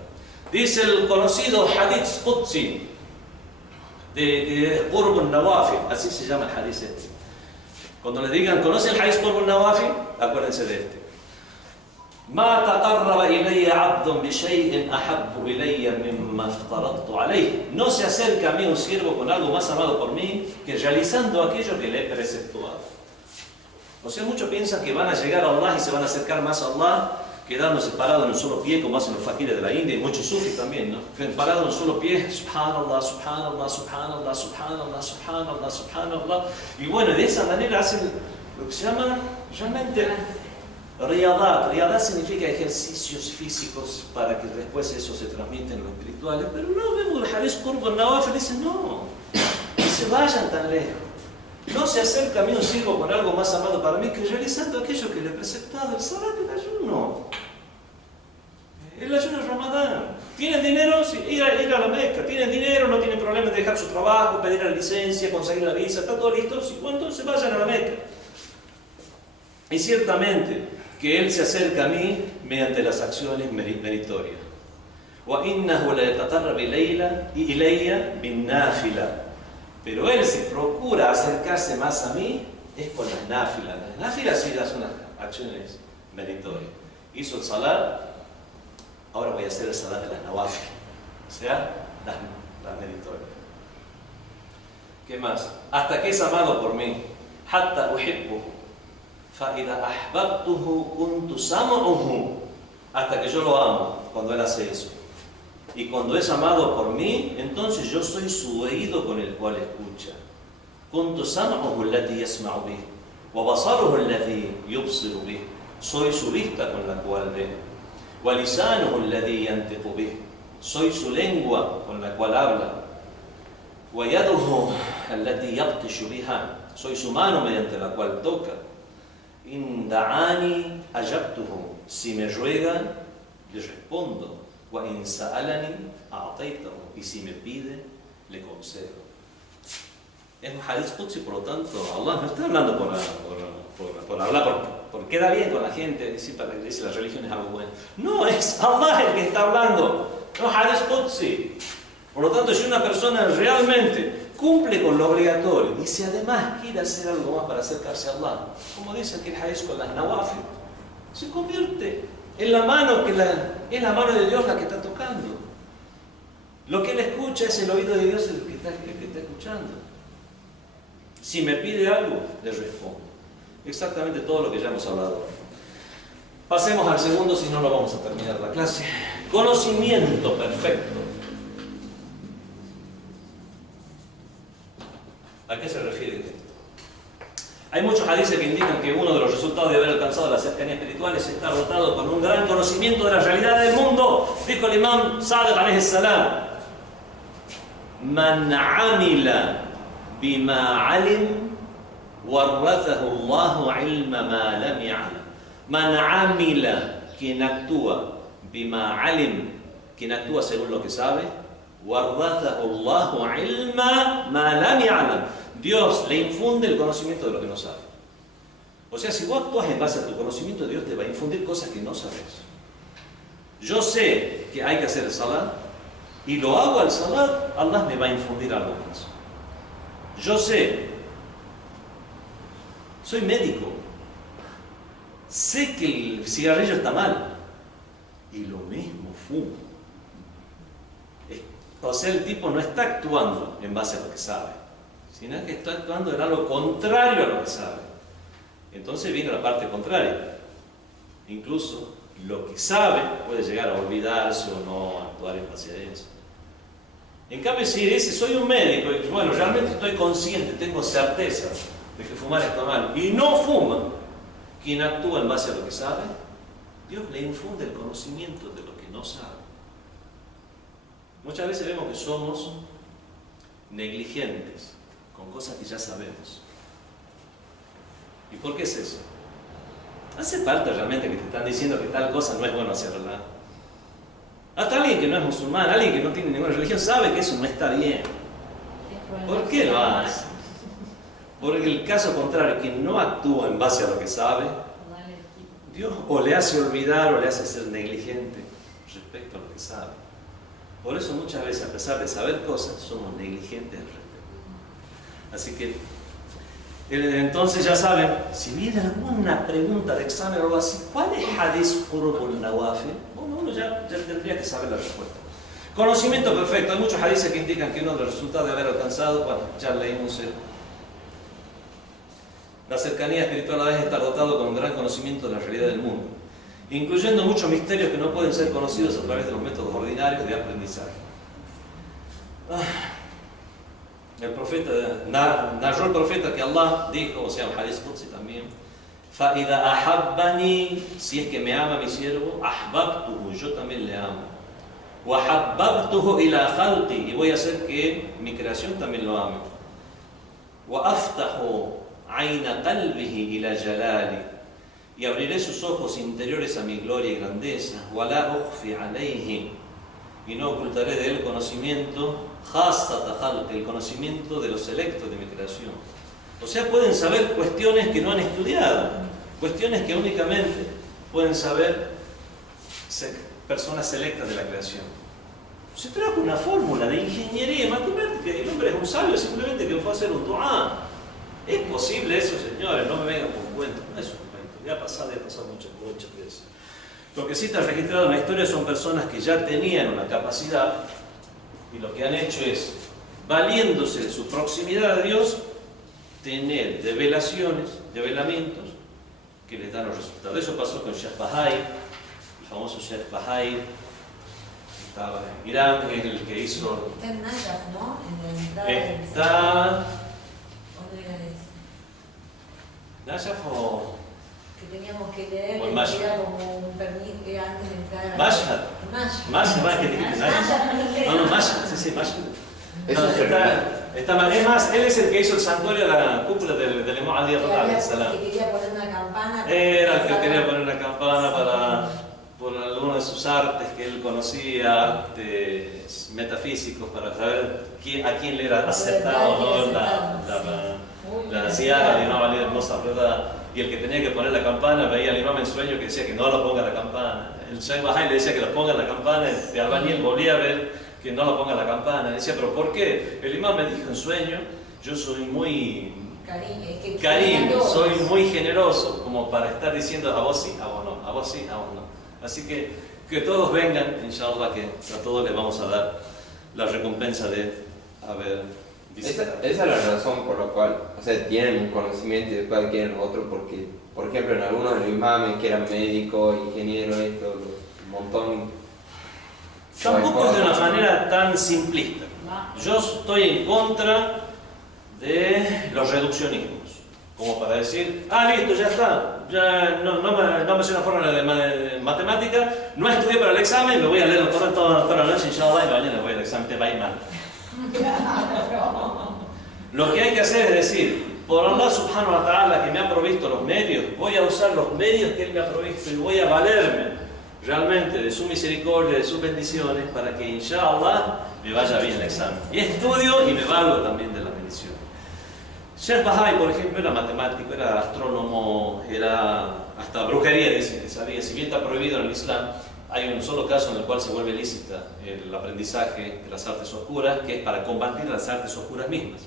Dice el conocido Hadith Qudsi de Qurb al-Nawafi, así se llama el hadith este. Cuando le digan, ¿conoce el hadith Qurb al-Nawafi? Acuérdense de este. ما تقرب إلي عبد بشيء أحب إلي مما افترضت عليه. No se acerca a mí un siervo con algo más amado por mí que realizando aquello que le he preceptuado. O sea, muchos piensan que van a llegar a Allah y se van a acercar más a Allah quedándose parados en un solo pie, como hacen los fakires de la India y muchos sufis también, ¿no? Parados en un solo pie, subhanallah, subhanallah, subhanallah, subhanallah, subhanallah, subhanallah. Y bueno, de esa manera hacen lo que se llama realmente riyadat. Riyadat significa ejercicios físicos para que después eso se transmite en lo espiritual. Pero no vemos el hadith Qurb al-Nawafi, dicen no se vayan tan lejos. No se acerca a mí un siervo con algo más amado para mí que realizando aquello que le he preceptado, el salat y el ayuno. El ayuno es Ramadán. ¿Tienen dinero? Sí, ir a la Meca. ¿Tienen dinero? No tienen problema de dejar su trabajo, pedir la licencia, conseguir la visa, está todo listo. Sí, entonces vayan a la Meca. Y ciertamente que Él se acerca a mí mediante las acciones meritorias. وَإِنَّهُ لَيَتَقَرَّبُ إِلَيَّ بِالنَّافِلَةِ. Pero él, si procura acercarse más a mí, es con las náfilas. Las náfilas sí ya son las acciones meritorias. Hizo el salat, ahora voy a hacer el salat de las nawafil. O sea, las meritorias. ¿Qué más? Hasta que es amado por mí. حَتَّى أُحِبُّهُ فَإِذَا أَحْبَبْتُهُ كُنْتُ سَمْعُهُ. Hasta que yo lo amo, cuando él hace eso. Y cuando es amado por mí, entonces yo soy su oído con el cual escucha. كنت سمعه الذي يسمع به وبصره الذي يبصر به. Soy su vista con la cual ve. ولسانه الذي ينطق به. Soy su lengua con la cual habla. ويده التي يبطش بها. Soy su mano mediante la cual toca. إن دعاني أجبته. Si me ruegan, le respondo. وَإِنْ سَأَلَنِي أَعْطَيْتَهُ. Y si me pide, le concedo. Es un hadith Qudsi, por lo tanto, Allah no está hablando por hablar, porque queda bien con la gente, decir para que dice la religión es algo bueno. No, es Allah el que está hablando, no hadith Qudsi. Por lo tanto, si una persona realmente cumple con lo obligatorio y si además quiere hacer algo más para acercarse a Allah, como dice aquí el hadith con las nawafil, se convierte Es la mano es la mano de Dios la que está tocando. Lo que él escucha es el oído de Dios el que está escuchando. Si me pide algo, le respondo. Exactamente todo lo que ya hemos hablado. Pasemos al segundo, si no, no vamos a terminar la clase. Conocimiento perfecto. ¿A qué se refiere esto? Hay muchos hadices que indican que uno de los resultados de haber alcanzado la cercanía espiritual es estar dotado con un gran conocimiento de la realidad del mundo. Dijo el imam Sadiq alayhi salam: Man amila bima alim warrathahu Allahu ilma ma lam ya'lam. Man amila, quien actúa, bima alim, quien actúa según lo que sabe, warrathahu Allahu ilma ma lam ya'lam. Dios le infunde el conocimiento de lo que no sabe. O sea, si vos actúas en base a tu conocimiento, Dios te va a infundir cosas que no sabes. Yo sé que hay que hacer el salat y lo hago al salat, Allah me va a infundir algo más. Yo sé, soy médico, sé que el cigarrillo está mal y lo mismo fumo. O sea, el tipo no está actuando en base a lo que sabe, sino que está actuando en algo contrario a lo que sabe. Entonces viene la parte contraria. Incluso lo que sabe puede llegar a olvidarse o no actuar en base a eso. En cambio, si dice, soy un médico y bueno, realmente estoy consciente, tengo certeza de que fumar está mal y no fuma, quien actúa en base a lo que sabe, Dios le infunde el conocimiento de lo que no sabe. Muchas veces vemos que somos negligentes con cosas que ya sabemos. ¿Y por qué es eso? ¿Hace falta realmente que te están diciendo que tal cosa no es bueno hacerla? Hasta alguien que no es musulmán, alguien que no tiene ninguna religión, sabe que eso no está bien. ¿Por qué lo hace? Porque el caso contrario, quien no actúa en base a lo que sabe, Dios o le hace olvidar o le hace ser negligente respecto a lo que sabe. Por eso muchas veces, a pesar de saber cosas, somos negligentes al respecto. Así que, entonces ya saben, si viene alguna pregunta de examen o algo así, ¿cuál es Hadith Qurubul Nawafil? Bueno, uno ya tendría que saber la respuesta. Conocimiento perfecto. Hay muchos hadices que indican que uno de los resultados de haber alcanzado, bueno, ya leímos la cercanía espiritual a la vez estar dotado con un gran conocimiento de la realidad del mundo, incluyendo muchos misterios que no pueden ser conocidos a través de los métodos ordinarios de aprendizaje. El profeta, narró el profeta que Allah dijo, o sea, un hadith qudsi también, فَإِذَا أَحَبَّنِي, si es que me ama mi siervo, أَحْبَبْتُهُ, yo también le amo. وَحَبَّبْتُهُ إِلَى خَلْقِي, y voy a hacer que mi creación también lo ame. وَأَفْتَحُ عَيْنَ قَلْبِهِ إِلَى جَلَالِي, y abriré sus ojos interiores a mi gloria y grandeza. وَلَا أُخْفِي عَلَيْهِ, y no ocultaré de él conocimiento, el conocimiento de los selectos de mi creación. O sea, pueden saber cuestiones que no han estudiado, cuestiones que únicamente pueden saber personas selectas de la creación. Se trajo una fórmula de ingeniería matemática y el hombre es un sabio simplemente que fue a hacer un dua. ¿Es posible eso, señores? No me vengan con cuentos, no es un cuento, ya ha pasado muchas veces. Lo que sí está registrado en la historia son personas que ya tenían una capacidad y lo que han hecho es, valiéndose de su proximidad a Dios, tener develamientos que les dan los resultados. Eso pasó con Sheikh Baha'i, el famoso Sheikh Baha'i, que estaba en Irán, que es el que hizo... Está en Najaf, ¿no? En la entrada Está... ¿Dónde era eso? ¿Najaf o...? Que teníamos que leer, O en que Mashhad. era como un permiso que antes de entrar a... Mashhad. Mashhad, que dijiste Najaf. No, Mashhad, sí, Mashhad. Eso es Es más, él es el que hizo el santuario de la cúpula del Imam Ali Que quería poner una campana. Era el que quería poner una campana por algunos de sus artes que él conocía, artes metafísicos, para saber a quién le era aceptado o no la ziara de Imam Ali hermosa, ¿verdad? Y el que tenía que poner la campana veía al imam en sueño que decía que no lo ponga la campana. El Sheikh Baha'i le decía que lo ponga la campana, de albañil volvía a ver que no lo ponga la campana. Decía, ¿pero por qué? El imam me dijo en sueño, yo soy muy Karim, soy muy generoso como para estar diciendo a vos sí, a vos no, a vos sí, a vos no. Así que todos vengan, inshallah, que a todos les vamos a dar la recompensa de haber visitado. Esa es la razón por la cual, o sea, tienen un conocimiento y después adquieren otro, porque, por ejemplo, en algunos de los imames que eran médicos, ingenieros, esto, un montón. Tampoco es de una manera tan simplista. Yo estoy en contra de los reduccionismos, como para decir, listo, ya está, ya no me sé una fórmula de matemática, no estudié para el examen, me voy a leer toda la noche, inshallah, y mañana voy al examen, te va a ir mal. Lo que hay que hacer es decir, por Allah subhanahu wa ta'ala que me ha provisto los medios, voy a usar los medios que Él me ha provisto y voy a valerme realmente de su misericordia, de sus bendiciones, para que inshallah me vaya bien el examen. Y estudio y me valgo también de la bendición. Sheikh Bahá'í, por ejemplo, era matemático, era astrónomo, era hasta brujería, dice que sabía. Si bien está prohibido en el Islam, hay un solo caso en el cual se vuelve lícita el aprendizaje de las artes oscuras, que es para combatir las artes oscuras mismas.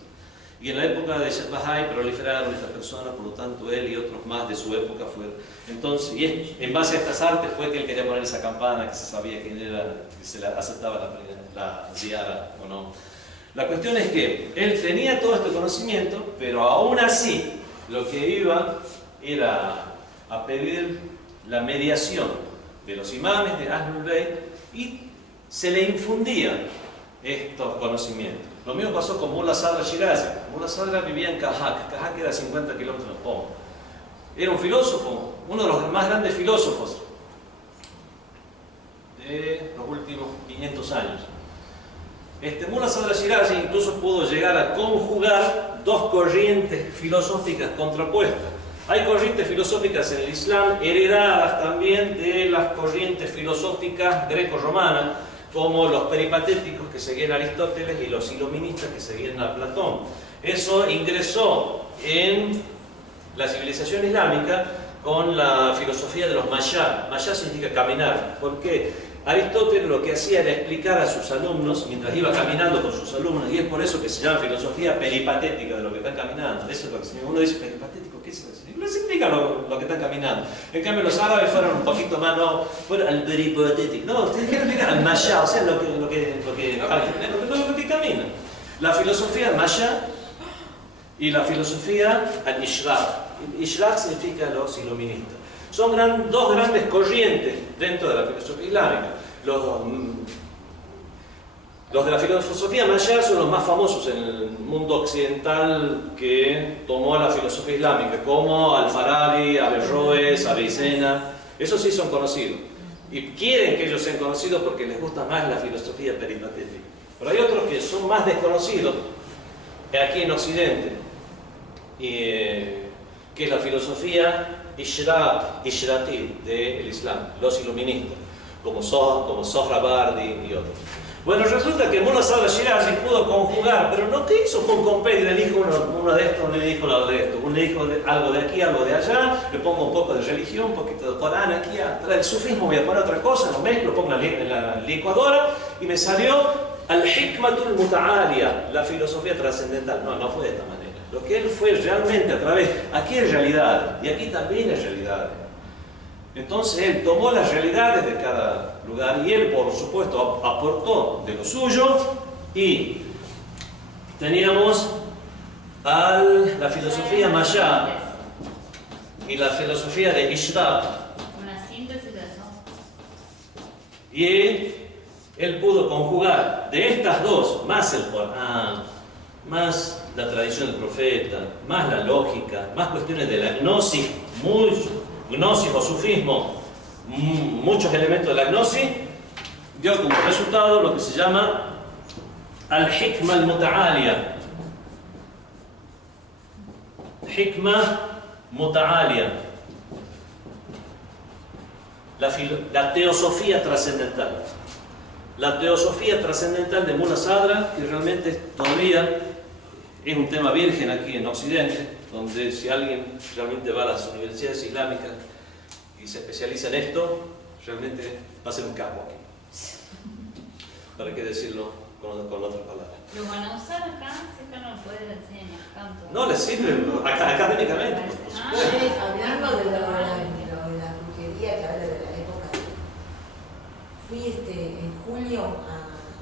Y en la época de Sheikh Bahá'í proliferaron estas personas, por lo tanto él y otros más de su época fueron. Entonces, y en base a estas artes fue que él quería poner esa campana, que se sabía quién era, que se le aceptaba la ziara o no. La cuestión es que él tenía todo este conocimiento, pero aún así lo que iba era a pedir la mediación de los imames de Ahlul Bayt y se le infundían estos conocimientos. Lo mismo pasó con Mullah Sadr Shirazi. Mullah Sadr vivía en Kahak. Kahak era 50 kilómetros de Qom. Era un filósofo, uno de los más grandes filósofos de los últimos 500 años. Mullah Sadr Shirazi incluso pudo llegar a conjugar dos corrientes filosóficas contrapuestas. Hay corrientes filosóficas en el Islam heredadas también de las corrientes filosóficas greco-romanas, como los peripatéticos que seguían a Aristóteles y los iluministas que seguían a Platón. Eso ingresó en la civilización islámica con la filosofía de los mashá. Mashá significa caminar. ¿Por qué? Aristóteles lo que hacía era explicar a sus alumnos mientras iba caminando con sus alumnos, y es por eso que se llama filosofía peripatética de lo que están caminando. Eso es lo que uno dice, peripatético, ¿qué es eso? Les explica lo que están caminando. En cambio los árabes fueron un poquito más, no, fueron al peripatético. No, ustedes quieren explicar al mashá, o sea, lo que camina. La filosofía mashá y la filosofía al-ishraq. Ishraq significa los iluministas. Son dos grandes corrientes dentro de la filosofía islámica. Los de la filosofía mashá son los más famosos en el mundo occidental que tomó la filosofía islámica, como Al-Farabi, Averroes, Avicena. Esos sí son conocidos. Y quieren que ellos sean conocidos porque les gusta más la filosofía peripatética. Pero hay otros que son más desconocidos aquí en Occidente, que es la filosofía Ishraqi del Islam, los iluministas, como Sohrawardi y otros. Bueno, resulta que Mullah Sadr Shirazi pudo conjugar, pero no que hizo fue un compendio, le dijo uno de esto, uno le dijo algo de esto, uno le dijo algo de aquí, algo de allá, le pongo un poco de religión, un poquito de Corán aquí, atrás del sufismo voy a poner otra cosa, lo mezclo, lo pongo en la licuadora y me salió al-hikmatul muta'aliya, la filosofía trascendental. No fue de esta manera. Lo que él fue realmente a través, aquí hay realidad y aquí también hay realidad. Entonces él tomó las realidades de cada lugar y él, por supuesto, aportó de lo suyo. Y teníamos la filosofía mashá y la filosofía de Ishraq. Una síntesis de eso. Y él pudo conjugar de estas dos, más el Corán, más la tradición del profeta, más la lógica, más cuestiones de la gnosis, gnosis o sufismo, muchos elementos de la gnosis, dio como resultado lo que se llama al-hikma al-muta'aliya. Hikma muta'aliya. La teosofía trascendental. La teosofía trascendental de Mullah Sadr, que realmente todavía es un tema virgen aquí en Occidente, donde si alguien realmente va a las universidades islámicas y se especializa en esto, realmente va a ser un capo aquí. ¿Para qué decirlo con otras palabras? ¿Lo van a usar acá? Si acá no lo pueden enseñar tanto. No les sirve académicamente. Hablando de la brujería que habla de la época fui en julio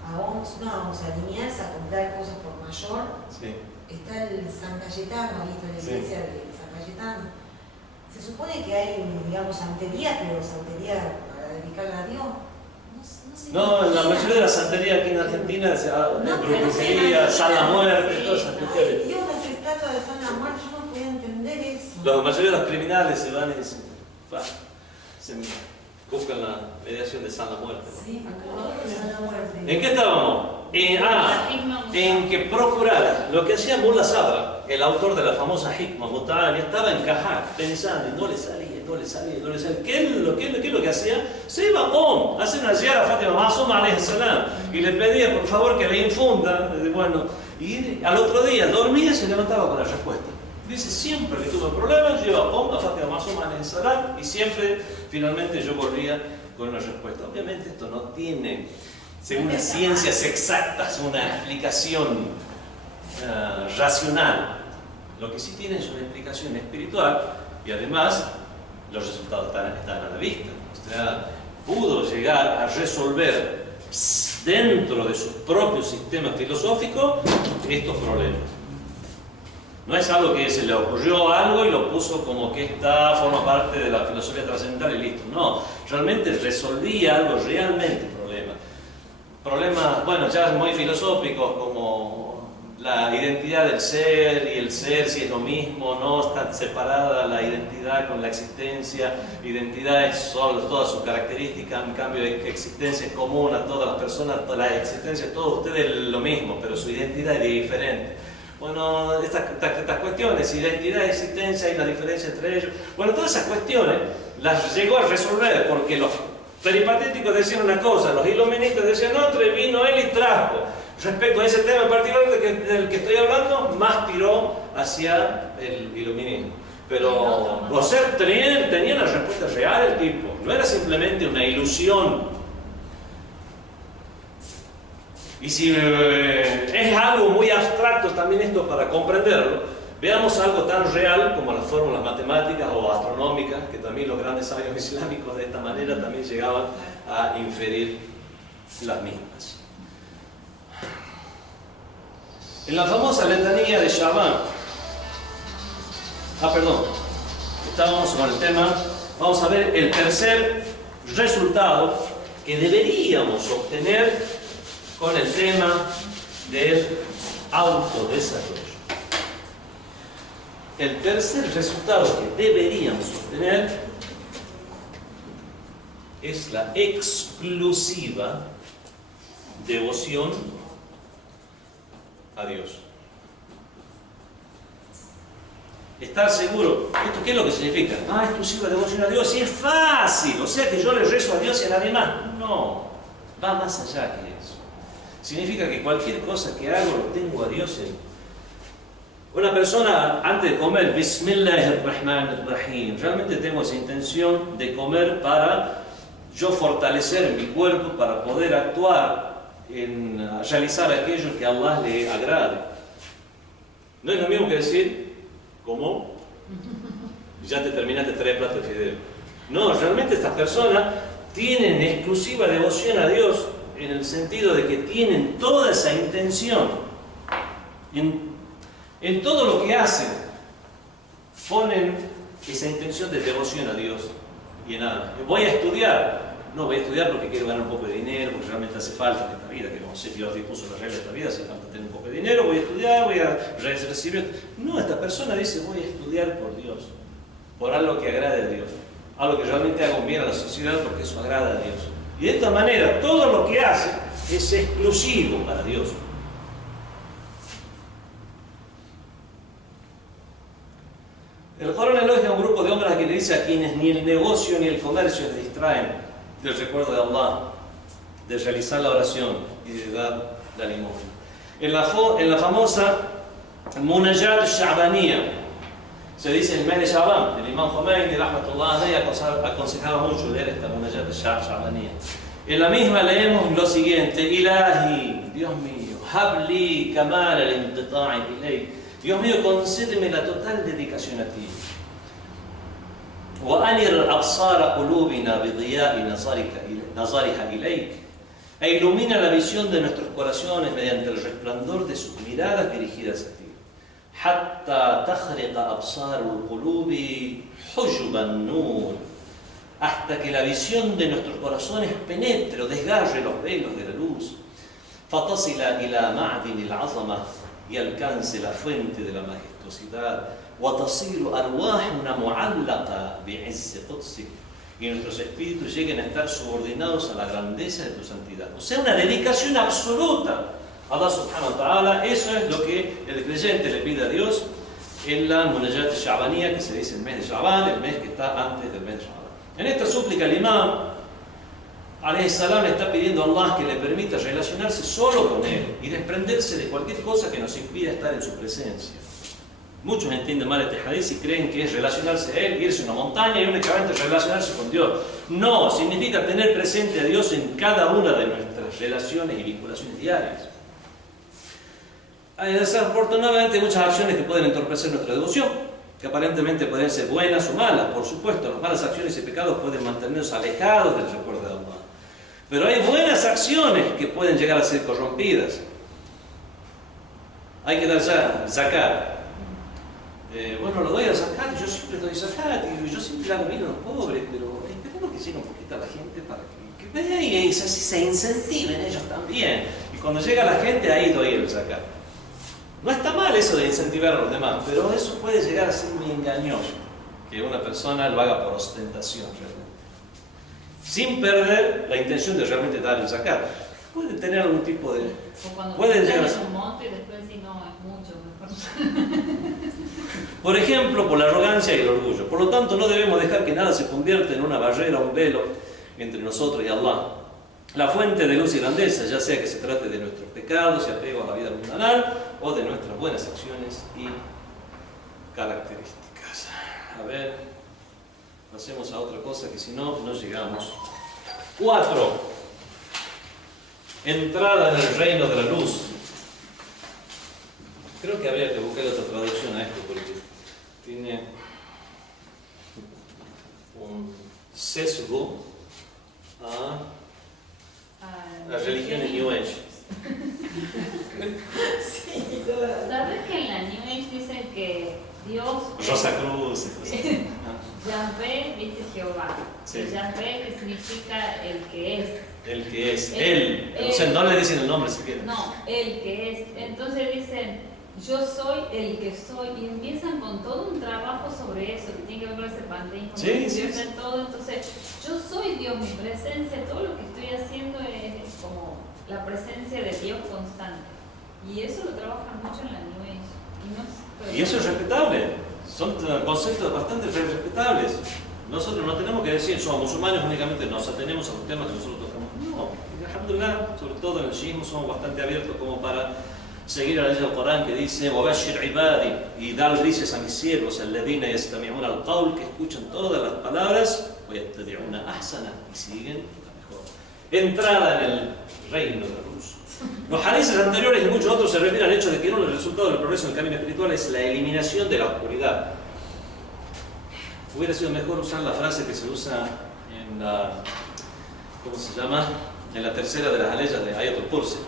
a OMS, no a OMS, a Liniers a comprar cosas por mayor. Sí. Está el San Cayetano, ¿viste? La Sí. iglesia de San Cayetano. Se supone que hay, digamos, santería, pero santería para dedicarla a Dios. No sé. No, en la mayoría de la santería aquí en Argentina se No, pero no sé, brujería, San la Muerte, sí, todas esas ay, cuestiones. Dios, las estatuas de San la Muerte, yo no podía entender eso. La mayoría de los criminales se van y se buscan la mediación de San la Muerte. Sí, acá de San la Muerte. ¿En qué estábamos? En que procurara lo que hacía Mullah Sadra, el autor de la famosa Hikmah Muta'ali, estaba en Cajá pensando y no le salía. ¿Qué es lo que hacía? Se iba a Qom, hace una ziyara a Fátima Masuma alayhi salam y le pedía por favor que le infunda. Bueno, y al otro día dormía y se levantaba con la respuesta. Dice, siempre que tuve problemas, yo iba a Qom, a Fátima Masuma alayhi salam y siempre, finalmente, yo volvía con una respuesta. Obviamente esto no tiene, según las ciencias exactas, una explicación racional. Lo que sí tiene es una explicación espiritual y además los resultados están a la vista. O sea, pudo llegar a resolver dentro de su propio sistema filosófico estos problemas. No es algo que se le ocurrió algo y lo puso como que forma parte de la filosofía trascendental y listo. No, realmente resolvía algo realmente problemas, bueno, ya muy filosóficos como la identidad del ser y el ser si es lo mismo, no está separada la identidad con la existencia, identidad es solo todas sus características, en cambio existencia es común a todas las personas, la existencia de todos ustedes es lo mismo, pero su identidad es diferente. Bueno, estas cuestiones, identidad y existencia y la diferencia entre ellos, bueno, todas esas cuestiones las llegó a resolver porque los peripatéticos decían una cosa, los iluministas decían otra y vino él y trajo. Respecto a ese tema en particular del que estoy hablando, más tiró hacia el iluminismo. Pero Gosset tenía una respuesta real el tipo, no era simplemente una ilusión. Y si es algo muy abstracto también esto para comprenderlo, veamos algo tan real como las fórmulas matemáticas o astronómicas, que también los grandes sabios islámicos de esta manera también llegaban a inferir las mismas. En la famosa letanía de Shaban, estábamos con el tema, vamos a ver el tercer resultado que deberíamos obtener con el tema del autodesarrollo. El tercer resultado que deberíamos obtener es la exclusiva devoción a Dios. Estar seguro, ¿esto qué es lo que significa? Exclusiva devoción a Dios, y es fácil, o sea que yo le rezo a Dios y a nadie más. No, va más allá que eso. Significa que cualquier cosa que hago lo tengo a Dios en. Una persona antes de comer, Bismillahirrahmanirrahim, realmente tengo esa intención de comer para yo fortalecer mi cuerpo, para poder actuar en realizar aquello que a Allah le agrade. No es lo mismo que decir, ¿cómo? Ya te terminaste 3 platos de fideo. No, realmente estas personas tienen exclusiva devoción a Dios en el sentido de que tienen toda esa intención. En todo lo que hacen, ponen esa intención de devoción a Dios. Y nada, voy a estudiar. No, voy a estudiar porque quiero ganar un poco de dinero, porque realmente hace falta en esta vida, que como Dios dispuso las reglas de esta vida, hace falta tener un poco de dinero, voy a estudiar, voy a recibir. No, esta persona dice, voy a estudiar por Dios, por algo que agrade a Dios, algo que realmente haga un bien a la sociedad porque eso agrada a Dios. Y de esta manera, todo lo que hace es exclusivo para Dios. El Corán elogia a un grupo de hombres que le dice a quienes ni el negocio ni el comercio les distraen del recuerdo de Allah, de realizar la oración y de dar la limosna. En la famosa Munajat Sha'baniyya, se dice en el mes de Shaban, el Imam Khomeini, rahmatullah alayhi, aconsejaba mucho leer esta Munajat Sha'baniyya. En la misma leemos lo siguiente: Ilahi, Dios mío, habli kamal al-inqita'i ilayk. Dios mío, concédeme la total dedicación a ti. وأنر أبصار قلوبنا بضياء نظرها إليك. E ilumina la visión de nuestros corazones mediante el resplandor de sus miradas dirigidas a ti. حتى تخرق أبصار القلوب حجب النور. Hasta que la visión de nuestros corazones penetre o desgarre los velos de la luz. فتصل إلى معدن العظمة, y alcance la fuente de la majestuosidad. وتصير أرواحنا معلقة بعز قدسك. Y nuestros espíritus lleguen a estar subordinados a la grandeza de tu santidad. O sea, una dedicación absoluta a Allah subhanahu wa ta'ala. Eso es lo que el creyente le pide a Dios en la Munajat Sha'baniyya, que se dice el mes de Sha'ban, el mes que está antes del mes de Sha'ban. En esta súplica el imam alayhi salam le está pidiendo a Allah que le permita relacionarse solo con Él y desprenderse de cualquier cosa que nos impida estar en su presencia. Muchos entienden mal este hadith y creen que es relacionarse a Él, irse a una montaña y únicamente relacionarse con Dios. No, significa tener presente a Dios en cada una de nuestras relaciones y vinculaciones diarias. Hay desafortunadamente muchas acciones que pueden entorpecer nuestra devoción, que aparentemente pueden ser buenas o malas. Por supuesto, las malas acciones y pecados pueden mantenernos alejados del recuerdo de Allah. Pero hay buenas acciones que pueden llegar a ser corrompidas. Hay que dar zakat. Bueno, lo doy a zakat, yo siempre doy zakat, y yo siempre hago bien a los pobres, pero esperemos que llegue un poquito a la gente para que vea y se incentiven ellos también. Y cuando llega la gente, ahí doy el zakat. No está mal eso de incentivar a los demás, pero eso puede llegar a ser muy engañoso, que una persona lo haga por ostentación realmente, sin perder la intención de realmente dar el zakat. Puede tener algún tipo de... O cuando puede te llegar a en ser... un monte y después si no, es mucho mejor. Por ejemplo, por la arrogancia y el orgullo. Por lo tanto, no debemos dejar que nada se convierta en una barrera o un velo entre nosotros y Allah. La fuente de luz y grandeza, ya sea que se trate de nuestros pecados y apego a la vida mundanal o de nuestras buenas acciones y características. A ver, pasemos a otra cosa que si no, no llegamos. 4. Entrada en el reino de la luz. Creo que habría que buscar otra traducción a esto porque tiene un sesgo a la religión en New Age. ¿Sabes que en la New Age dicen que Dios... Rosacruz. Yahvé, viste Jehová. Sí. Yahvé, que significa el que es. El que es. Él. O sea, no le dicen el nombre siquiera. No, el que es. Entonces dicen, yo soy el que soy. Y empiezan con todo un trabajo sobre eso, que tiene que ver con ese panteísmo. Sí, sí. Todo. Entonces, yo soy Dios, mi presencia, todo lo que estoy haciendo es como la presencia de Dios constante. Y eso lo trabajan mucho en la New Age. Y eso es respetable. Son conceptos bastante respetables. Nosotros no tenemos que decir, somos musulmanes, únicamente nos atenemos a los temas que nosotros tocamos. No, alhamdulillah, sobre todo en el shiismo somos bastante abiertos como para seguir la ley del Corán que dice وَبَشِّرْ عِبَادِي, y dar dices a mis siervos الَّذِينَ يَسْتَمِعُونَ الْقَوْلِ, que escuchan todas las palabras وَيَتَّبِعُونَ أَحْسَنَ, y siguen la mejor. Entrada en el reino de la luz. Los hadices anteriores y muchos otros se refieren al hecho de que uno de los resultados del progreso en el camino espiritual es la eliminación de la oscuridad. Hubiera sido mejor usar la frase que se usa en la, ¿cómo se llama? En la tercera de las aleyas de Ayatul Kursi,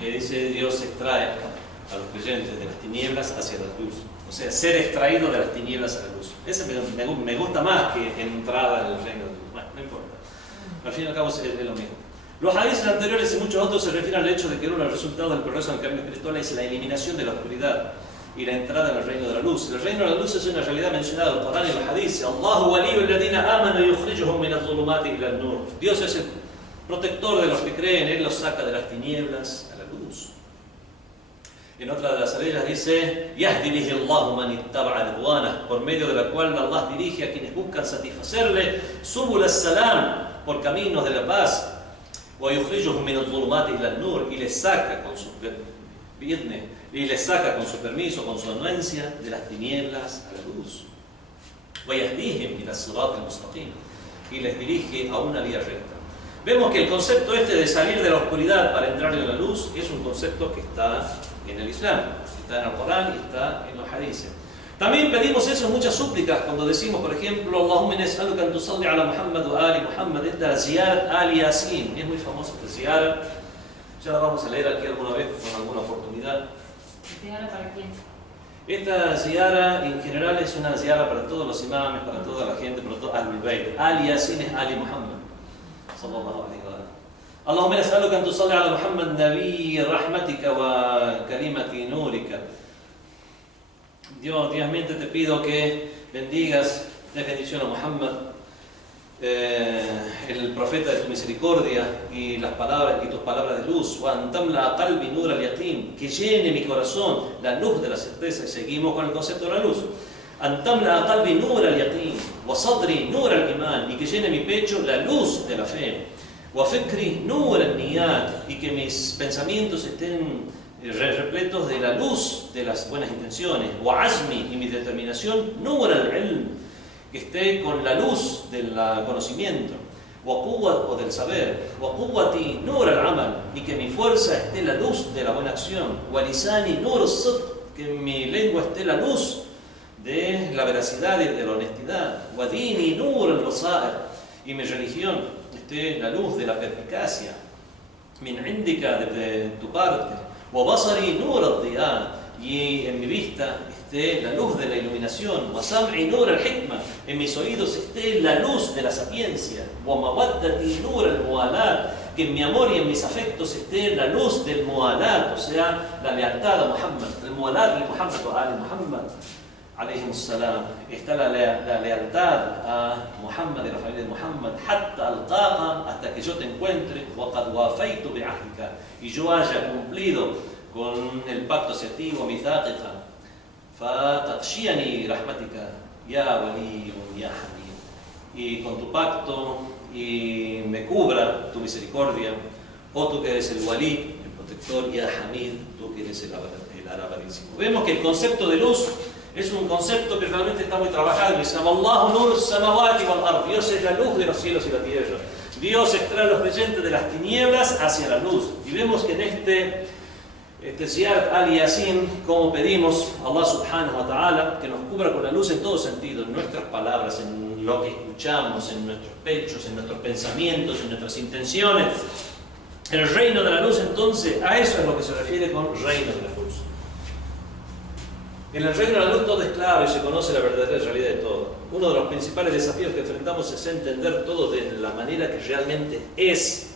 que dice Dios extrae a los creyentes de las tinieblas hacia la luz. O sea, ser extraído de las tinieblas a la luz. Ese me gusta más que entrada en el reino de la luz. Bueno, no importa. Al fin y al cabo es lo mismo. Los hadices anteriores y muchos otros se refieren al hecho de que uno de los resultados del progreso en el camino espiritual es la eliminación de la oscuridad y la entrada en el reino de la luz. El reino de la luz es una realidad mencionada en el Corán y en los hadices. Allahu waliyyu alladhina amanu yukhrijuhum min adh-dhulumati ila an-nur. Dios es el protector de los que creen, Él los saca de las tinieblas a la luz. En otra de las aleyas dice, Yahdi bihi Allahu man ittaba'a ridwanah, por medio de la cual Allah dirige a quienes buscan satisfacerle, subul as-salam, por caminos de la paz, وَيُخْرِجُهُمْ مِنَ الظُّلُمَاتِ إِلَى النُّورِ, y les saca con su permiso, con su anuencia, de las tinieblas a la luz. وَيَهْدِيهِمْ إِلَى الصِّرَاطِ الْمُسْتَقِيمِ, y les dirige a una vía recta. Vemos que el concepto este de salir de la oscuridad para entrar en la luz es un concepto que está en el Islam, está en el Corán y está en los hadices. También pedimos eso en muchas súplicas, cuando decimos, por ejemplo, Allahumma inni as'aluka an tusalli ala Muhammad wa ali Muhammad. Esta ziyarat ali Yasin, es muy famosa esta ziyarat. Ya la vamos a leer aquí alguna vez, con alguna oportunidad. ¿Ziyara para quién? Esta ziyara en general es una ziyara para todos los imames, para toda la gente, para todo Ahlul Bayt. Ali Yasin es Ali Muhammad. Sallallahu alayhi wa sallam. Allahumma inni as'aluka an tusalli ala Muhammad nabi rahmatika wa kalimati nurika. Dios, Diosmente te pido que bendigas, des bendición a Muhammad, el profeta de tu misericordia, y las palabras y tus palabras de luz. Que llene mi corazón la luz de la certeza. Y seguimos con el concepto de la luz. Y que llene mi pecho la luz de la fe. Y que mis pensamientos estén repletos de la luz de las buenas intenciones. Y mi determinación que esté con la luz del conocimiento o del saber. Y que mi fuerza esté la luz de la buena acción. Que en mi lengua esté la luz de la veracidad y de la honestidad. Y mi religión esté la luz de la perspicacia. De tu parte. Y en mi vista esté la luz de la iluminación. En mis oídos esté la luz de la sapiencia. Que en mi amor y en mis afectos esté la luz del mualat, o sea, la lealtad a Muhammad. El mualat de Muhammad o Ali Muhammad alayhi salam. Está la lealtad a Muhammad y la familia de Muhammad. Hasta que yo te encuentre. Y yo haya cumplido con el pacto hacia ti, y con tu pacto y me cubra tu misericordia, o tú que eres el wali, el protector, ya Hamid, tú que eres el alabarísimo. Vemos que el concepto de luz es un concepto que realmente está muy trabajado. Dios es la luz de los cielos y la tierra. Dios extrae a los creyentes de las tinieblas hacia la luz. Y vemos que en este Ziyarat Ali Yasin, como pedimos a Allah subhanahu wa ta'ala que nos cubra con la luz en todo sentido, en nuestras palabras, en lo que escuchamos, en nuestros pechos, en nuestros pensamientos, en nuestras intenciones. El reino de la luz, entonces, a eso es lo que se refiere con reino de la luz. En el reino de la luz todo es claro y se conoce la verdadera realidad de todo. Uno de los principales desafíos que enfrentamos es entender todo de la manera que realmente es.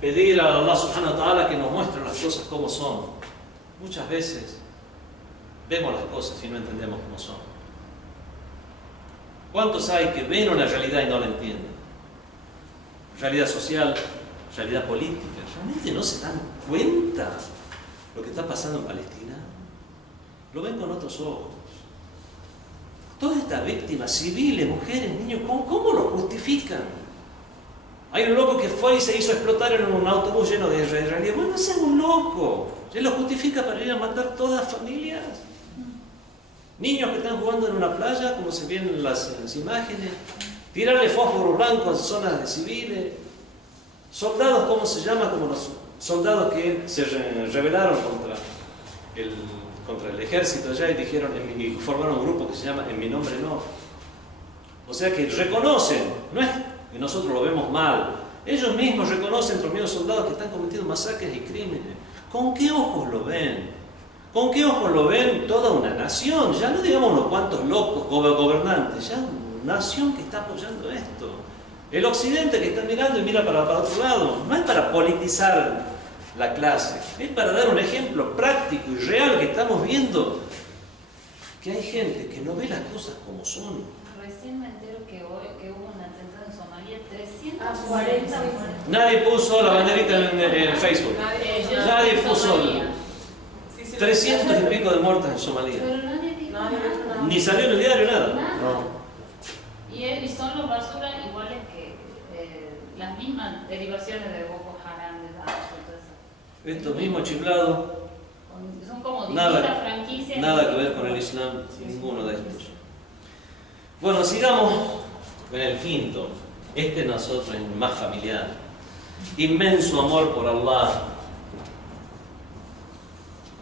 Pedir a Allah subhanahu wa ta'ala que nos muestre las cosas como son. Muchas veces vemos las cosas y no entendemos cómo son. ¿Cuántos hay que ven una realidad y no la entienden? Realidad social, realidad política. ¿Realmente no se dan cuenta lo que está pasando en Palestina? Lo ven con otros ojos. Todas estas víctimas, civiles, mujeres, niños, ¿cómo lo justifican? Hay un loco que fue y se hizo explotar en un autobús lleno de israelíes. Bueno, ese es un loco. Él lo justifica para ir a matar todas las familias. Niños que están jugando en una playa, como se ven en las imágenes. Tirarle fósforo blanco a zonas de civiles. Soldados, ¿cómo se llama? Como los soldados que se rebelaron contra el ejército allá y dijeron, y formaron un grupo que se llama En mi nombre no. O sea que reconocen, no es que nosotros lo vemos mal. Ellos mismos reconocen entre los mismos soldados que están cometiendo masacres y crímenes. ¿Con qué ojos lo ven? ¿Con qué ojos lo ven toda una nación? Ya no digamos unos cuantos locos gobernantes, ya una nación que está apoyando esto. El occidente que está mirando y mira para otro lado. No es para politizar la clase, es para dar un ejemplo práctico y real que estamos viendo que hay gente que no ve las cosas como son. Recién me entero que hubo un atentado en Somalia, 340 muertos. Nadie puso la banderita en Facebook. Nadie puso 300 y pico de muertos en Somalia. Pero nadie dijo nada. Ni salió en el diario nada. No. Y son los basuras iguales que las mismas derivaciones de Boko Haram, de Daesh, todo eso. Esto mismo chiflado. Son como distintas franquicias. Nada que ver con el Islam, ninguno de estos. Bueno, sigamos en el quinto. Este nosotros es más familiar. Inmenso amor por Allah.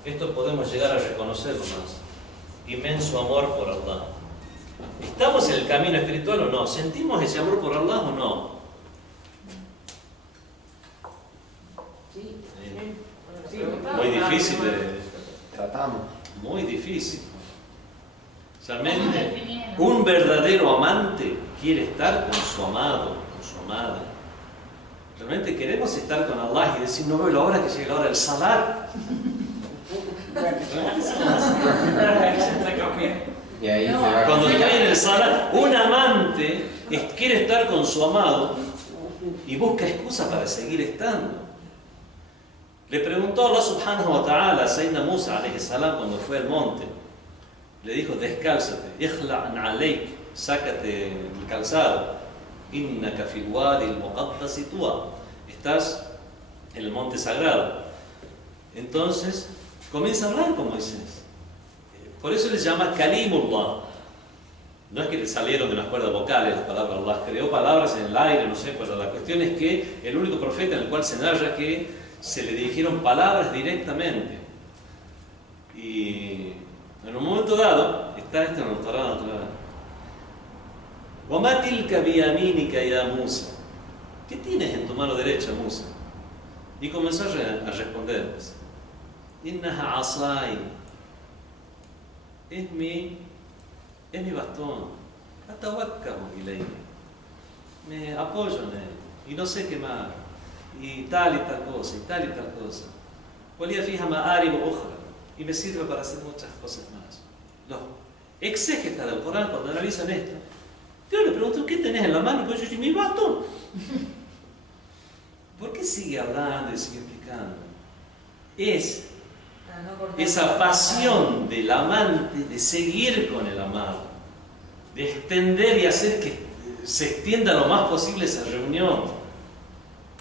Esto podemos llegar a reconocerlo más. inmenso amor por Allah. ¿Estamos en el camino espiritual o no? ¿Sentimos ese amor por Allah o no? Sí. Sí. Muy difícil Tratamos. muy difícil. Realmente, un verdadero amante quiere estar con su amado, con su amada. Realmente queremos estar con Allah y decir, no veo la hora que llegue la hora del salat. Y ahí se va. Cuando estoy en el salat, un amante quiere estar con su amado y busca excusa para seguir estando. Le preguntó Allah subhanahu wa ta'ala a Sayyidina Musa alayhi salam cuando fue al monte. Le dijo, descálzate, ikhla'an alayk, sácate el calzado. Innaka fil wadi al-muqaddasi tuwa. Estás en el monte sagrado. Entonces, comienza a hablar con Moisés. Por eso le llama Kalimullah. No es que le salieron de las cuerdas vocales las palabras. Allah creó palabras en el aire, no sé, pero la cuestión es que el único profeta en el cual se narra que se le dirigieron palabras directamente. Y en un momento dado, está esto en el Torah otra vez. وَمَا تِلْكَ بِيَمِينِكَ يَا Musa. ¿Qué tienes en tu mano derecha, Musa? Y comenzó a responder. إِنَّهَا عَصَاي. Es mi bastón. أَتَوَكَّلُ إِلَيْهِ. Me apoyo en él. Y no sé qué más. Y tal cosa, y tal cosa. وَلِيَ فِيهَا مَآرِبُ أُخْرَى. Y me sirve para hacer muchas cosas más. Los exégetas del Corán, cuando analizan esto, yo le pregunto, ¿qué tenés en la mano? Pues yo digo, mi bastón. ¿Por qué sigue hablando y sigue explicando? Es esa pasión del amante de seguir con el amado, de extender y hacer que se extienda lo más posible esa reunión,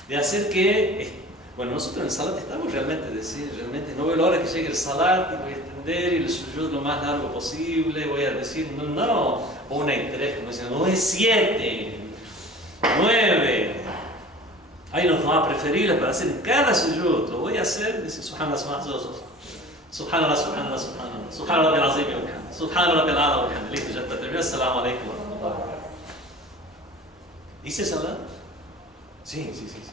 de hacer que, bueno, nosotros en el salat estamos realmente no veo la hora que llegue el salat y voy a extender y el sujud lo más largo posible, voy a decir, no, 1 y 3, como dicen, no es 7, 9. Hay unos más preferibles para hacer en cada sujud, lo voy a hacer, dice, subhanallah, subhanallah, subhanallah, subhanallah, subhanallah, rabbil azim, subhanallah, rabbil ala, listo, ya está, terminó, assalamu alaikum. ¿Hice salat? Sí, hice salat.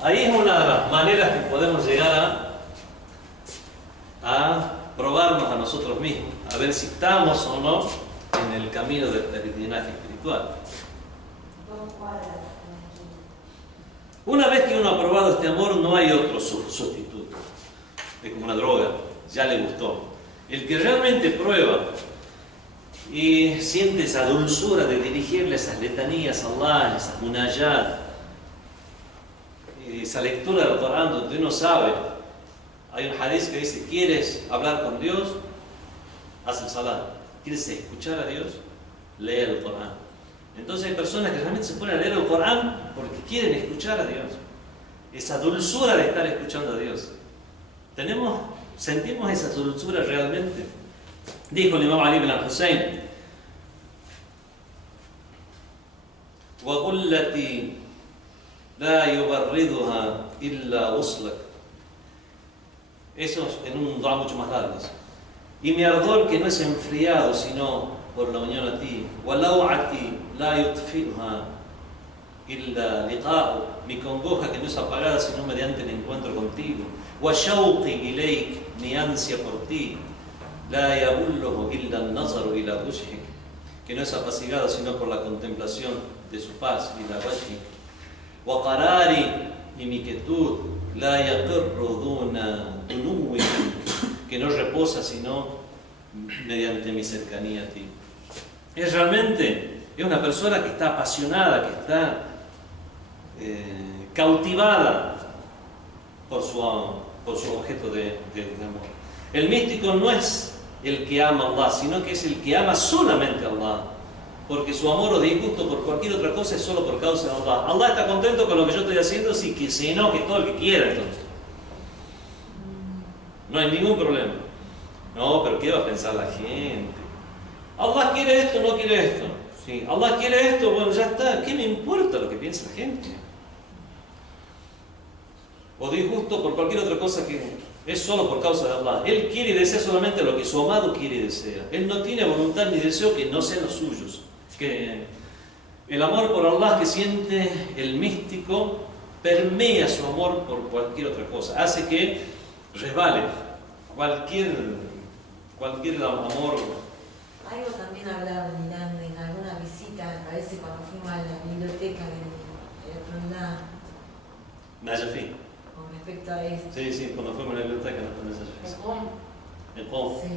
Ahí es una de las maneras que podemos llegar a probarnos a nosotros mismos, a ver si estamos o no en el camino del peregrinaje espiritual. Una vez que uno ha probado este amor, no hay otro sustituto. Es como una droga, ya le gustó. El que realmente prueba y siente esa dulzura de dirigirle esas letanías a Allah, esas munayat, esa lectura del Corán donde uno sabe, hay un hadith que dice, ¿quieres hablar con Dios? Haz el salat. ¿Quieres escuchar a Dios? Lee el Corán. Entonces hay personas que realmente se ponen a leer el Corán porque quieren escuchar a Dios. Esa dulzura de estar escuchando a Dios. ¿Sentimos esa dulzura realmente? Dijo el Imam Ali ibn al-Husayn, وَقُلَّتِي لَا يُبَرِّدُهَا إِلَّا وُصْلَكَ. Eso en un dua mucho más largo. Y mi ardor que no es enfriado sino por la unión a ti. وَلَوْعَتِي لَا يُطْفِئُهَا إِلَّا لِقَاءُ. Mi congoja que no es apagada sino mediante el encuentro contigo. وَشَوْقِي إِلَيْكَ. Mi ansia por ti. لَا يَبُلُّهُ إِلَّا النَّظَرُ إِلَى وَجْهِكَ. Que no es apaciguado sino por la contemplación de su paz. إِلَى وَجْهِكَ. وَقَرَارِي. Y mi quietud. لَا يَقِرُّ دُونَ دُنُوِّ. Que no reposa sino mediante mi cercanía a ti. Es una persona que está apasionada, que está cautivada por su objeto de amor. El místico no es el que ama a Allah, sino que es el que ama solamente a Allah, porque su amor o disgusto por cualquier otra cosa es solo por causa de Allah. Allah está contento con lo que yo estoy haciendo, sí que se enoje todo el que quiera entonces. No hay ningún problema. No, pero ¿qué va a pensar la gente? Allah quiere esto, no quiere esto. Sí, Allah quiere esto, bueno, ya está. ¿Qué me importa lo que piensa la gente? O disgusto por cualquier otra cosa que Es solo por causa de Allah. Él quiere y desea solamente lo que su amado quiere y desea. Él no tiene voluntad ni deseo que no sean los suyos. Que el amor por Allah que siente el místico permea su amor por cualquier otra cosa. Hace que resbale cualquier amor. Algo también hablaban en alguna visita, me parece cuando fuimos a la biblioteca de la Najafi. con respecto a esto. Sí, cuando fuimos a la biblioteca no Najafi. El Qom. Sí.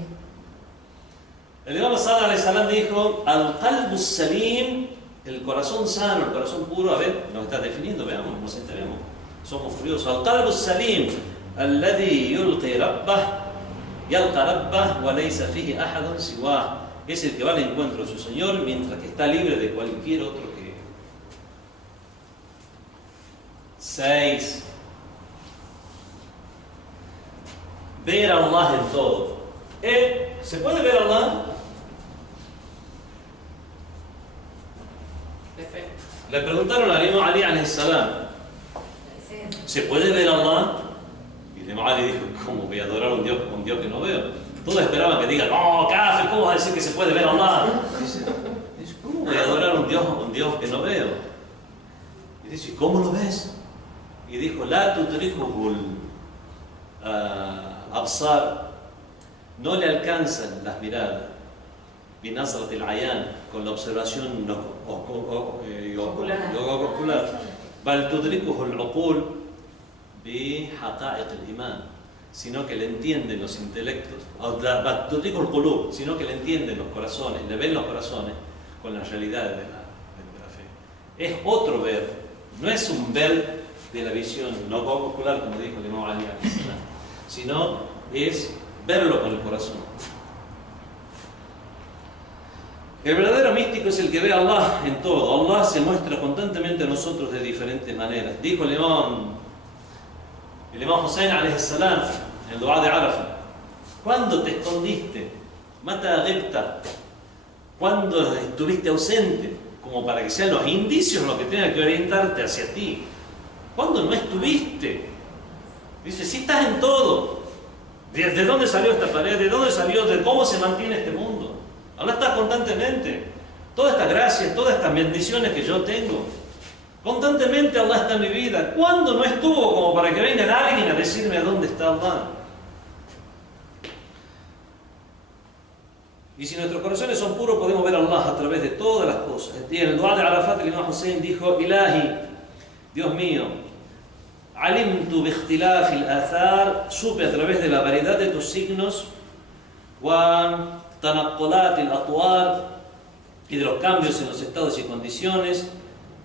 El Imam Sadiq alayhi salam dijo: Al-qalbu salim, el corazón sano, el corazón puro. A ver, nos está definiendo, veamos, nos enteremos. Somos furiosos. Al-qalbu salim, alladhi yulqi rabbah, yalqa rabbah, wa laysa fihi ahadun siwah. Es el que va al encuentro de su Señor mientras que está libre de cualquier otro que. 6. Ver a Allah en todo. ¿Se puede ver a Allah? Le preguntaron al Imam Ali alayhi salam: ¿se puede ver a Allah? Y el Imam Ali dijo: ¿cómo voy a adorar a un Dios que no veo? Todos esperaban que digan: no, kafir, ¿cómo vas a decir que se puede ver a Allah? Dice: ¿cómo voy a adorar a un Dios que no veo? Y dice: ¿cómo lo ves? Y dijo: la tudrikuhul absar, no le alcanzan las miradas, binazrat al-ayan, con la observación ocular, bal tudrikuhul al-uqul bi haqa'iq al-iman, sino que le entienden los intelectos, bal tudrikuhul al-qulub, sino que le entienden los corazones, le ven los corazones con las realidades de la fe. Es otro ver, no es un ver de la visión no ocular, como dijo el Imam Ali, sino es verlo con el corazón. El verdadero místico es el que ve a Allah en todo. Allah se muestra constantemente a nosotros de diferentes maneras. Dijo el Imam Hussein alayhi salam en el dua de Arafat: ¿cuándo te escondiste? Mata ghibta. ¿Cuándo estuviste ausente? Como para que sean los indicios los que tengan que orientarte hacia ti. ¿Cuándo no estuviste? Dice: si estás en todo. ¿De dónde salió esta pared? ¿De dónde salió? ¿De cómo se mantiene este mundo? Allah está constantemente. Todas estas gracias, todas estas bendiciones que yo tengo, constantemente Allah está en mi vida. ¿Cuándo no estuvo como para que venga alguien a decirme a dónde está Allah? Y si nuestros corazones son puros, podemos ver a Allah a través de todas las cosas. Y en el dua de Arafat, el Imam Hussein dijo: Ilahi, Dios mío, alimtu bi ikhtilafi al-athar, supe a través de la variedad de tus signos, wa tanaqqulat al-atwar, y de los cambios en los estados y condiciones,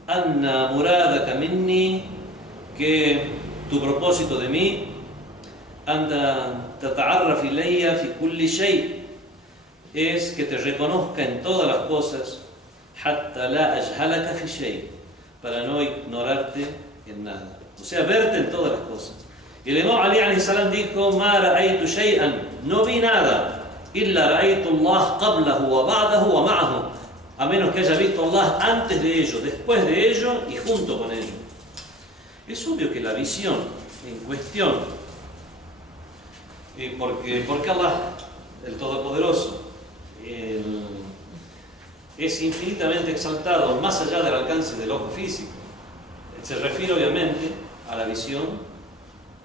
anna muradaka minni, que tu propósito de mí, anta tata'arraf ilayya fi kulli shay, es que te reconozca en todas las cosas, hatta la ajhalaka fi shay, para no ignorarte en nada. O sea, verte en todas las cosas. Y el Imam Ali alayhi salam dijo: ma ra'aytu shay'an, no vi nada, illa ra'aytu Allah qablahu wa ba'dahu wa ma'ahu, a menos que haya visto Allah antes de ello, después de ello y junto con ello. Es obvio que la visión en cuestión, porque Allah, el Todopoderoso, es infinitamente exaltado más allá del alcance del ojo físico. Se refiere obviamente a la visión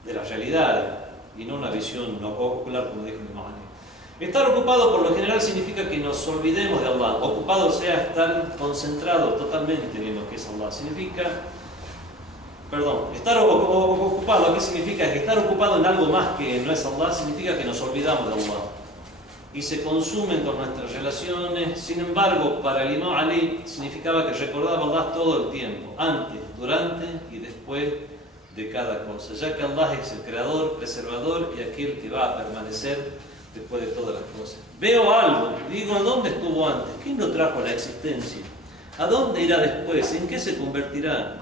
de la realidad y no una visión no ocular, como dijo el Imam Ali. Estar ocupado por lo general significa que nos olvidemos de Allah. Ocupado, o sea, estar concentrado totalmente en lo que es Allah. Estar ocupado, ¿qué significa? Que estar ocupado en algo más que no es Allah significa que nos olvidamos de Allah y se consumen con nuestras relaciones. Sin embargo, para el Imam Ali significaba que recordaba a Allah todo el tiempo, antes, durante y después de cada cosa, ya que Allah es el creador, preservador y aquel que va a permanecer después de todas las cosas. Veo algo, digo: ¿a dónde estuvo antes? ¿Quién lo trajo a la existencia? ¿A dónde irá después? ¿En qué se convertirá?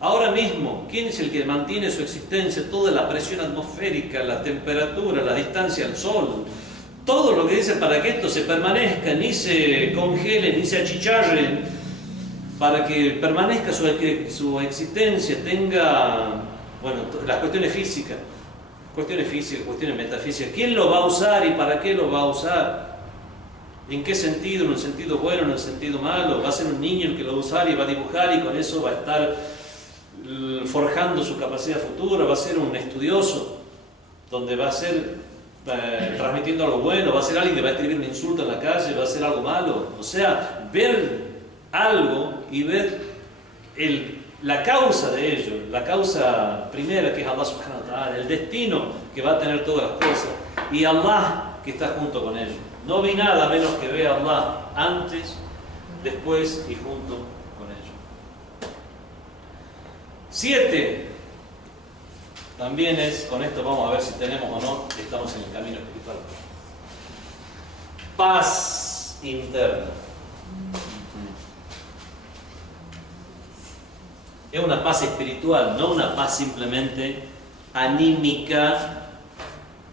Ahora mismo, ¿quién es el que mantiene su existencia? Toda la presión atmosférica, la temperatura, la distancia al sol, todo lo que dice para que esto se permanezca, ni se congele, ni se achicharre, para que permanezca su existencia, tenga, bueno, las cuestiones físicas, cuestiones físicas, cuestiones metafísicas. ¿Quién lo va a usar y para qué lo va a usar? ¿En qué sentido? ¿En un sentido bueno? ¿En un sentido malo? ¿Va a ser un niño el que lo va a usar y va a dibujar y con eso va a estar forjando su capacidad futura? ¿Va a ser un estudioso donde va a ser transmitiendo algo bueno? ¿Va a ser alguien que va a escribir un insulto en la calle? ¿Va a ser algo malo? O sea, ver algo y ver la causa de ello, la causa primera que es Allah subhanahu wa ta'ala, el destino que va a tener todas las cosas y Allah que está junto con ellos. No vi nada menos que vea a Allah antes, después y junto con ellos. 7. También es, con esto vamos a ver si tenemos o no, estamos en el camino espiritual. Paz interna. Es una paz espiritual, no una paz simplemente anímica,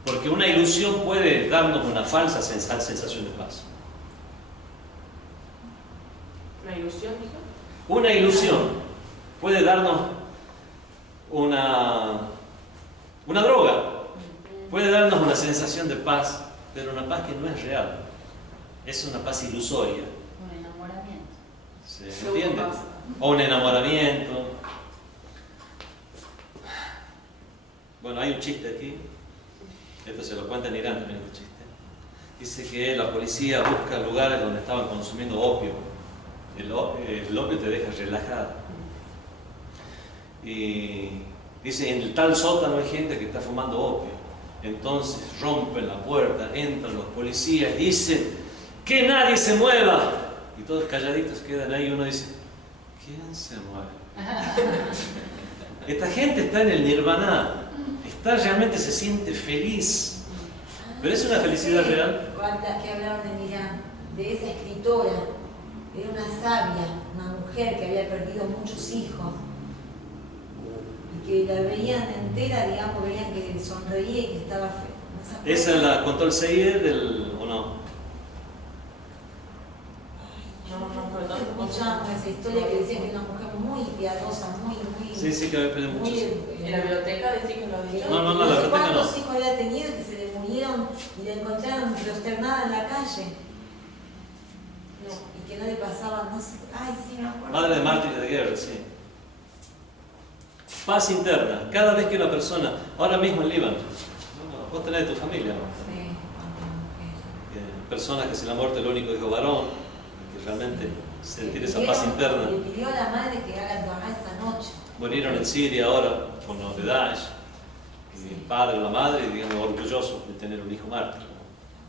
porque una ilusión puede darnos una falsa sensación de paz. ¿Una ilusión, dijo? Una ilusión puede darnos una droga, puede darnos una sensación de paz, pero una paz que no es real, es una paz ilusoria. Un enamoramiento. ¿Se entiende? O un enamoramiento. Bueno, hay un chiste aquí. Esto se lo cuenta en Irán también, este chiste. Dice que la policía busca lugares donde estaban consumiendo opio. El opio te deja relajado. Y dice, en el tal sótano hay gente que está fumando opio. Entonces rompen la puerta, entran los policías, dicen, que nadie se mueva. Y todos calladitos quedan ahí y uno dice, ¿quién se mueve? Esta gente está en el nirvana. Realmente se siente feliz, pero es una felicidad real. Las que hablaron de Irán, de esa escritora, era una sabia, una mujer que había perdido muchos hijos y que la veían entera, digamos, veían que sonreía y que estaba feliz. ¿Esa la contó el Seyyed o no? No escuchamos esa historia que decía que era una mujer muy piadosa, muy... Sí, que había perdido muchos. ¿En la biblioteca decís que lo dijo? No, la sé biblioteca cuántos no. hijos había tenido que se le murieron y la encontraron prosternada en la calle. Y que no le pasaba, no sé. Ay, sí, me acuerdo. Madre de mártires de guerra, sí. Paz interna. Cada vez que una persona, ahora mismo en Líbano, vos tenés de tu familia, ¿no? Sí, Personas que se le ha muerto el único hijo varón, que realmente sentir esa paz interna. Le pidió a la madre que haga el dua esa noche. Murieron en Siria ahora con los de Daesh. Y el padre o la madre, digamos, orgullosos de tener un hijo mártir.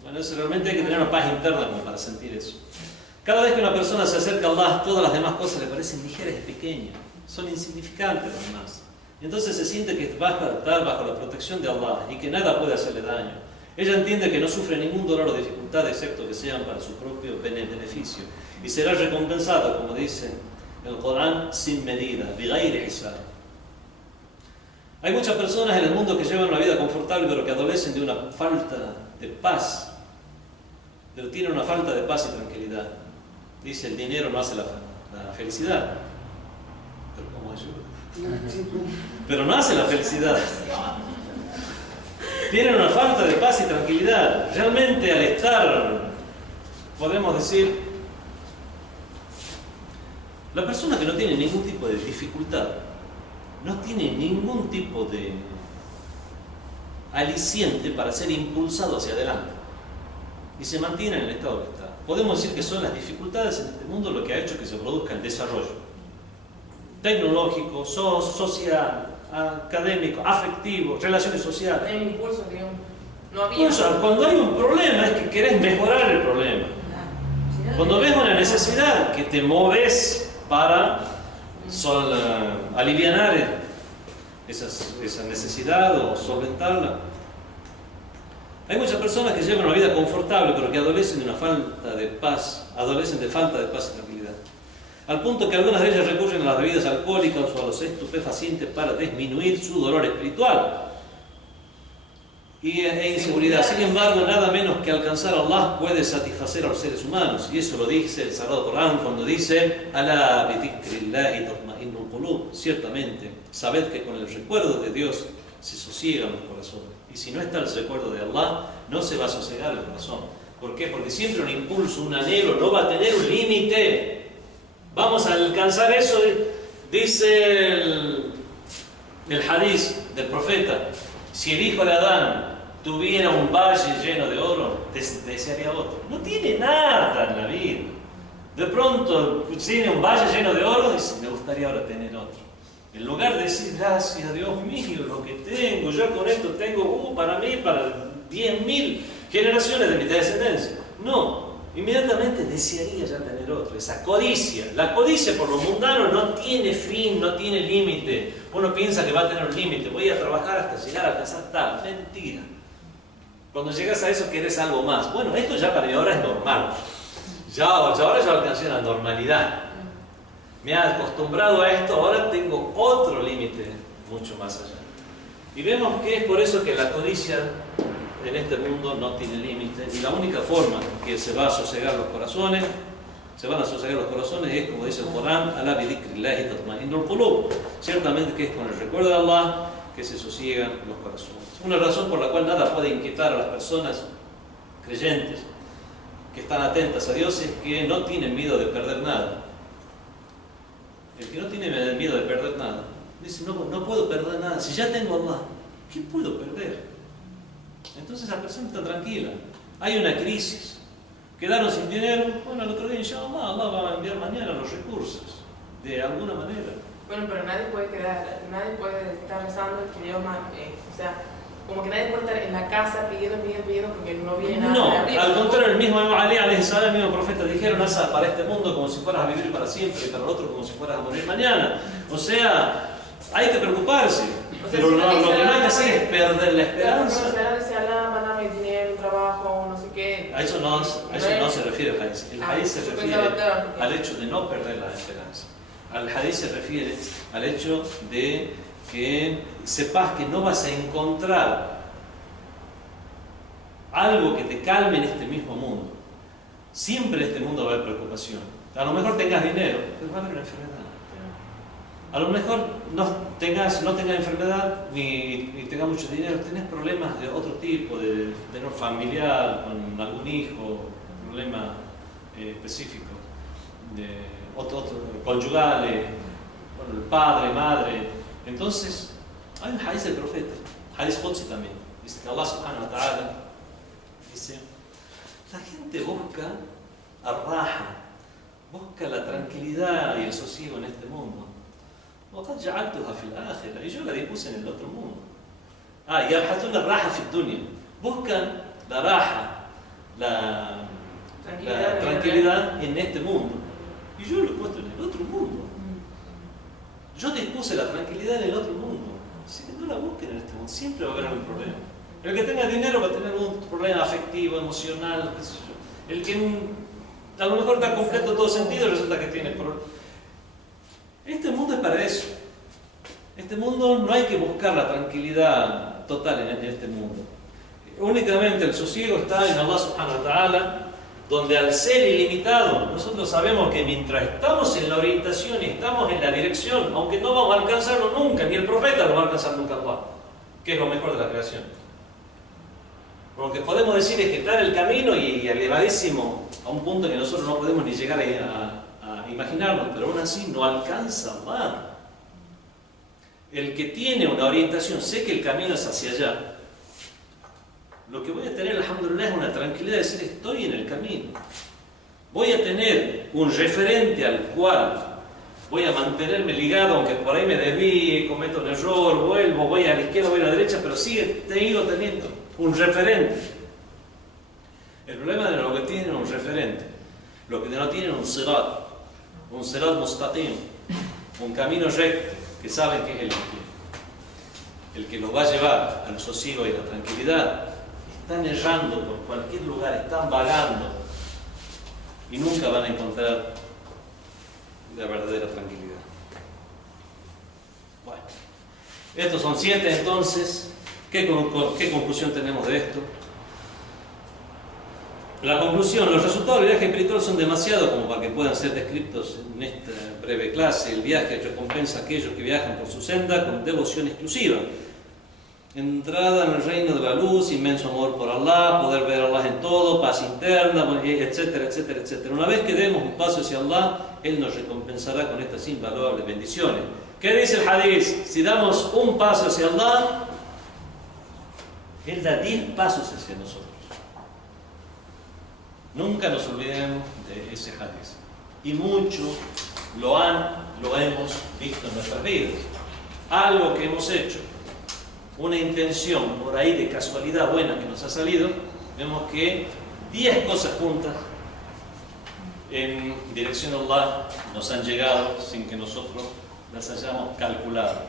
Bueno, eso realmente hay que tener una paz interna como para sentir eso. Cada vez que una persona se acerca a Allah, todas las demás cosas le parecen ligeras y pequeñas. Son insignificantes las demás. Entonces se siente que va a estar bajo la protección de Allah y que nada puede hacerle daño. Ella entiende que no sufre ningún dolor o dificultad excepto que sean para su propio beneficio. Y será recompensada, como dice el Corán, sin medida, bighairi hisab. Hay muchas personas en el mundo que llevan una vida confortable pero que adolecen de una falta de paz. Pero tienen una falta de paz y tranquilidad. Dice, el dinero no hace la felicidad. Pero ¿cómo ayuda? Pero no hace la felicidad. Tienen una falta de paz y tranquilidad. Realmente al estar, podemos decir, la persona que no tiene ningún tipo de dificultad, no tiene ningún tipo de aliciente para ser impulsado hacia adelante y se mantiene en el estado que está. Podemos decir que son las dificultades en este mundo lo que ha hecho que se produzca el desarrollo tecnológico, social, académico, afectivo, relaciones sociales. Hay un impulso, digamos. No había. Cuando hay un problema es que querés mejorar el problema. Cuando ves una necesidad que te moves para alivianar esa necesidad o solventarla. Hay muchas personas que llevan una vida confortable pero que adolecen de una falta de paz, adolecen de falta de paz y tranquilidad. Al punto que algunas de ellas recurren a las bebidas alcohólicas o a los estupefacientes para disminuir su dolor espiritual e inseguridad. Sin embargo, nada menos que alcanzar a Allah puede satisfacer a los seres humanos. Y eso lo dice el Sagrado Corán cuando dice: Alá bidhikrillahi tatma'innul qulub. Ciertamente, sabed que con el recuerdo de Dios se sosiegan los corazones. Y Y si no está el recuerdo de Allah, no se va a sosegar el corazón. ¿Por qué? Porque siempre un impulso, un anhelo, no va a tener un límite. Vamos a alcanzar eso, dice el hadith del profeta. Si el hijo de Adán tuviera un valle lleno de oro, desearía otro. No tiene nada en la vida. De pronto tiene un valle lleno de oro y dice, me gustaría ahora tener otro. En lugar de decir, gracias Dios mío, lo que tengo, yo con esto tengo para mí, para 10.000 generaciones de mi descendencia. No, inmediatamente desearía ya tener otro. Esa codicia. La codicia por lo mundano no tiene fin, no tiene límite. Uno piensa que va a tener un límite. Voy a trabajar hasta llegar a alcanzar tal. Mentira. Cuando llegas a eso querés algo más. Bueno, esto ya para mí ahora es normal. Ahora ya alcancé la normalidad. Me he acostumbrado a esto, ahora tengo otro límite mucho más allá. Y vemos que es por eso que la codicia en este mundo no tiene límite. Y la única forma que se va a sosegar los corazones, es como dice el Corán, Alá bi dhikrillahi tatma'innul qulub. Ciertamente que es con el recuerdo de Allah que se sosiegan los corazones. Una razón por la cual nada puede inquietar a las personas creyentes que están atentas a Dios es que no tienen miedo de perder nada. El que no tiene miedo de perder nada, dice, no puedo perder nada. Si ya tengo Allah, ¿qué puedo perder? Entonces la persona está tranquila. Hay una crisis. Quedaron sin dinero. Bueno, al otro día, inshallah, Allah va a enviar mañana los recursos. De alguna manera. Bueno, pero nadie puede estar rezando que Dios o sea, como que nadie puede estar en la casa pidiendo porque no viene nada. No, de arriba. al contrario, el mismo Ali alayhi salam, el mismo profeta, dijeron, haz para este mundo como si fueras a vivir para siempre y para el otro como si fueras a morir mañana. O sea, hay que preocuparse, O sea, pero si lo que no hay que hacer es perder la esperanza. Mándame dinero, un trabajo, no sé qué. A eso no se refiere el hadith. El hadith se refiere al hecho de no perder la esperanza. Al hadith se refiere al hecho de que sepas que no vas a encontrar algo que te calme en este mismo mundo. Siempre en este mundo va a haber preocupación. A lo mejor tengas dinero, pero va a haber una enfermedad. A lo mejor no tengas enfermedad ni tengas mucho dinero, tenés problemas de otro tipo, de tener familiar, con algún hijo, problemas específicos, de otro conyugales, bueno, el padre, madre. Entonces, hay un hadith del profeta, hadith Qudsi también, dice que Allah subhanahu wa ta'ala dice, la gente busca ar-raha, busca la tranquilidad y el sosiego en este mundo. وقد جعلتها في الآخرة, y yo la dispuse en el otro mundo. يبحثون الراحة في الدنيا, buscan la raja, la tranquilidad en este mundo. Y yo lo he puesto en el otro mundo. Yo dispuse la tranquilidad en el otro mundo. Así que no la busquen en este mundo, siempre va a haber algún problema. El que tenga dinero va a tener algún problema afectivo, emocional, qué sé yo. El que a lo mejor está completo en todo sentido, resulta que tiene problemas. Este mundo es para eso. Este mundo no hay que buscar la tranquilidad total en este mundo. Únicamente el sosiego está en Allah subhanahu wa ta'ala, donde al ser ilimitado, nosotros sabemos que mientras estamos en la orientación y estamos en la dirección, aunque no vamos a alcanzarlo nunca, ni el profeta lo va a alcanzar nunca Allah, que es lo mejor de la creación. Lo que podemos decir es que está en el camino y elevadísimo a un punto que nosotros no podemos ni llegar a imaginarlo, pero aún así no alcanza Allah. El que tiene una orientación, sé que el camino es hacia allá, lo que voy a tener, alhamdulillah, es una tranquilidad de decir, estoy en el camino. Voy a tener un referente al cual voy a mantenerme ligado, aunque por ahí me desvíe, cometo un error, vuelvo, voy a la izquierda, voy a la derecha, pero sigo teniendo un referente. El problema de lo que tienen un referente, lo que no tienen un sirat mustaqim, un camino recto, que saben que es el que los va a llevar al sosiego y a la tranquilidad. Están errando por cualquier lugar, están vagando y nunca van a encontrar la verdadera tranquilidad. Bueno, estos son 7 entonces. ¿Qué conclusión tenemos de esto? La conclusión, los resultados del viaje espiritual son demasiados como para que puedan ser descritos en esta breve clase. El viaje recompensa a aquellos que viajan por su senda con devoción exclusiva. entrada en el reino de la luz, inmenso amor por Allah, poder ver a Allah en todo, paz interna, etcétera, etcétera, etcétera. Una vez que demos un paso hacia Allah, Él nos recompensará con estas invaluables bendiciones. ¿Qué dice el hadith? Si damos un paso hacia Allah, Él da 10 pasos hacia nosotros. Nunca nos olvidemos de ese hadith. Y mucho lo hemos visto en nuestras vidas. Algo que hemos hecho, una intención por ahí de casualidad buena que nos ha salido, vemos que 10 cosas juntas en dirección a Allah nos han llegado sin que nosotros las hayamos calculado.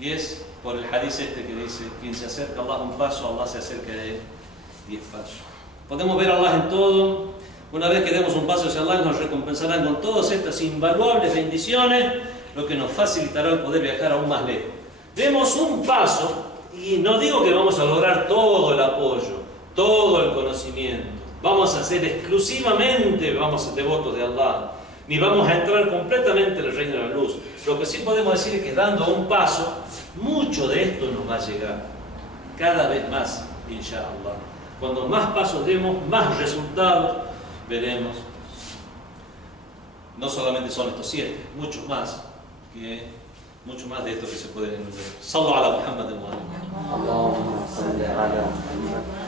Y es por el hadith este que dice: quien se acerca a Allah un paso, Allah se acerca a él 10 pasos. Podemos ver a Allah en todo. Una vez que demos un paso hacia Allah, nos recompensarán con todas estas invaluables bendiciones, lo que nos facilitará el poder viajar aún más lejos. Demos un paso, y no digo que vamos a lograr todo el apoyo, todo el conocimiento, vamos a ser exclusivamente devotos de Allah, ni vamos a entrar completamente en el reino de la luz. Lo que sí podemos decir es que dando un paso, mucho de esto nos va a llegar, cada vez más, inshallah. Cuando más pasos demos, más resultados veremos. No solamente son estos 7, muchos más de esto que se pueden ver. Sallu ala Muhammad wa alihi. Allahumma salli ala Muhammad.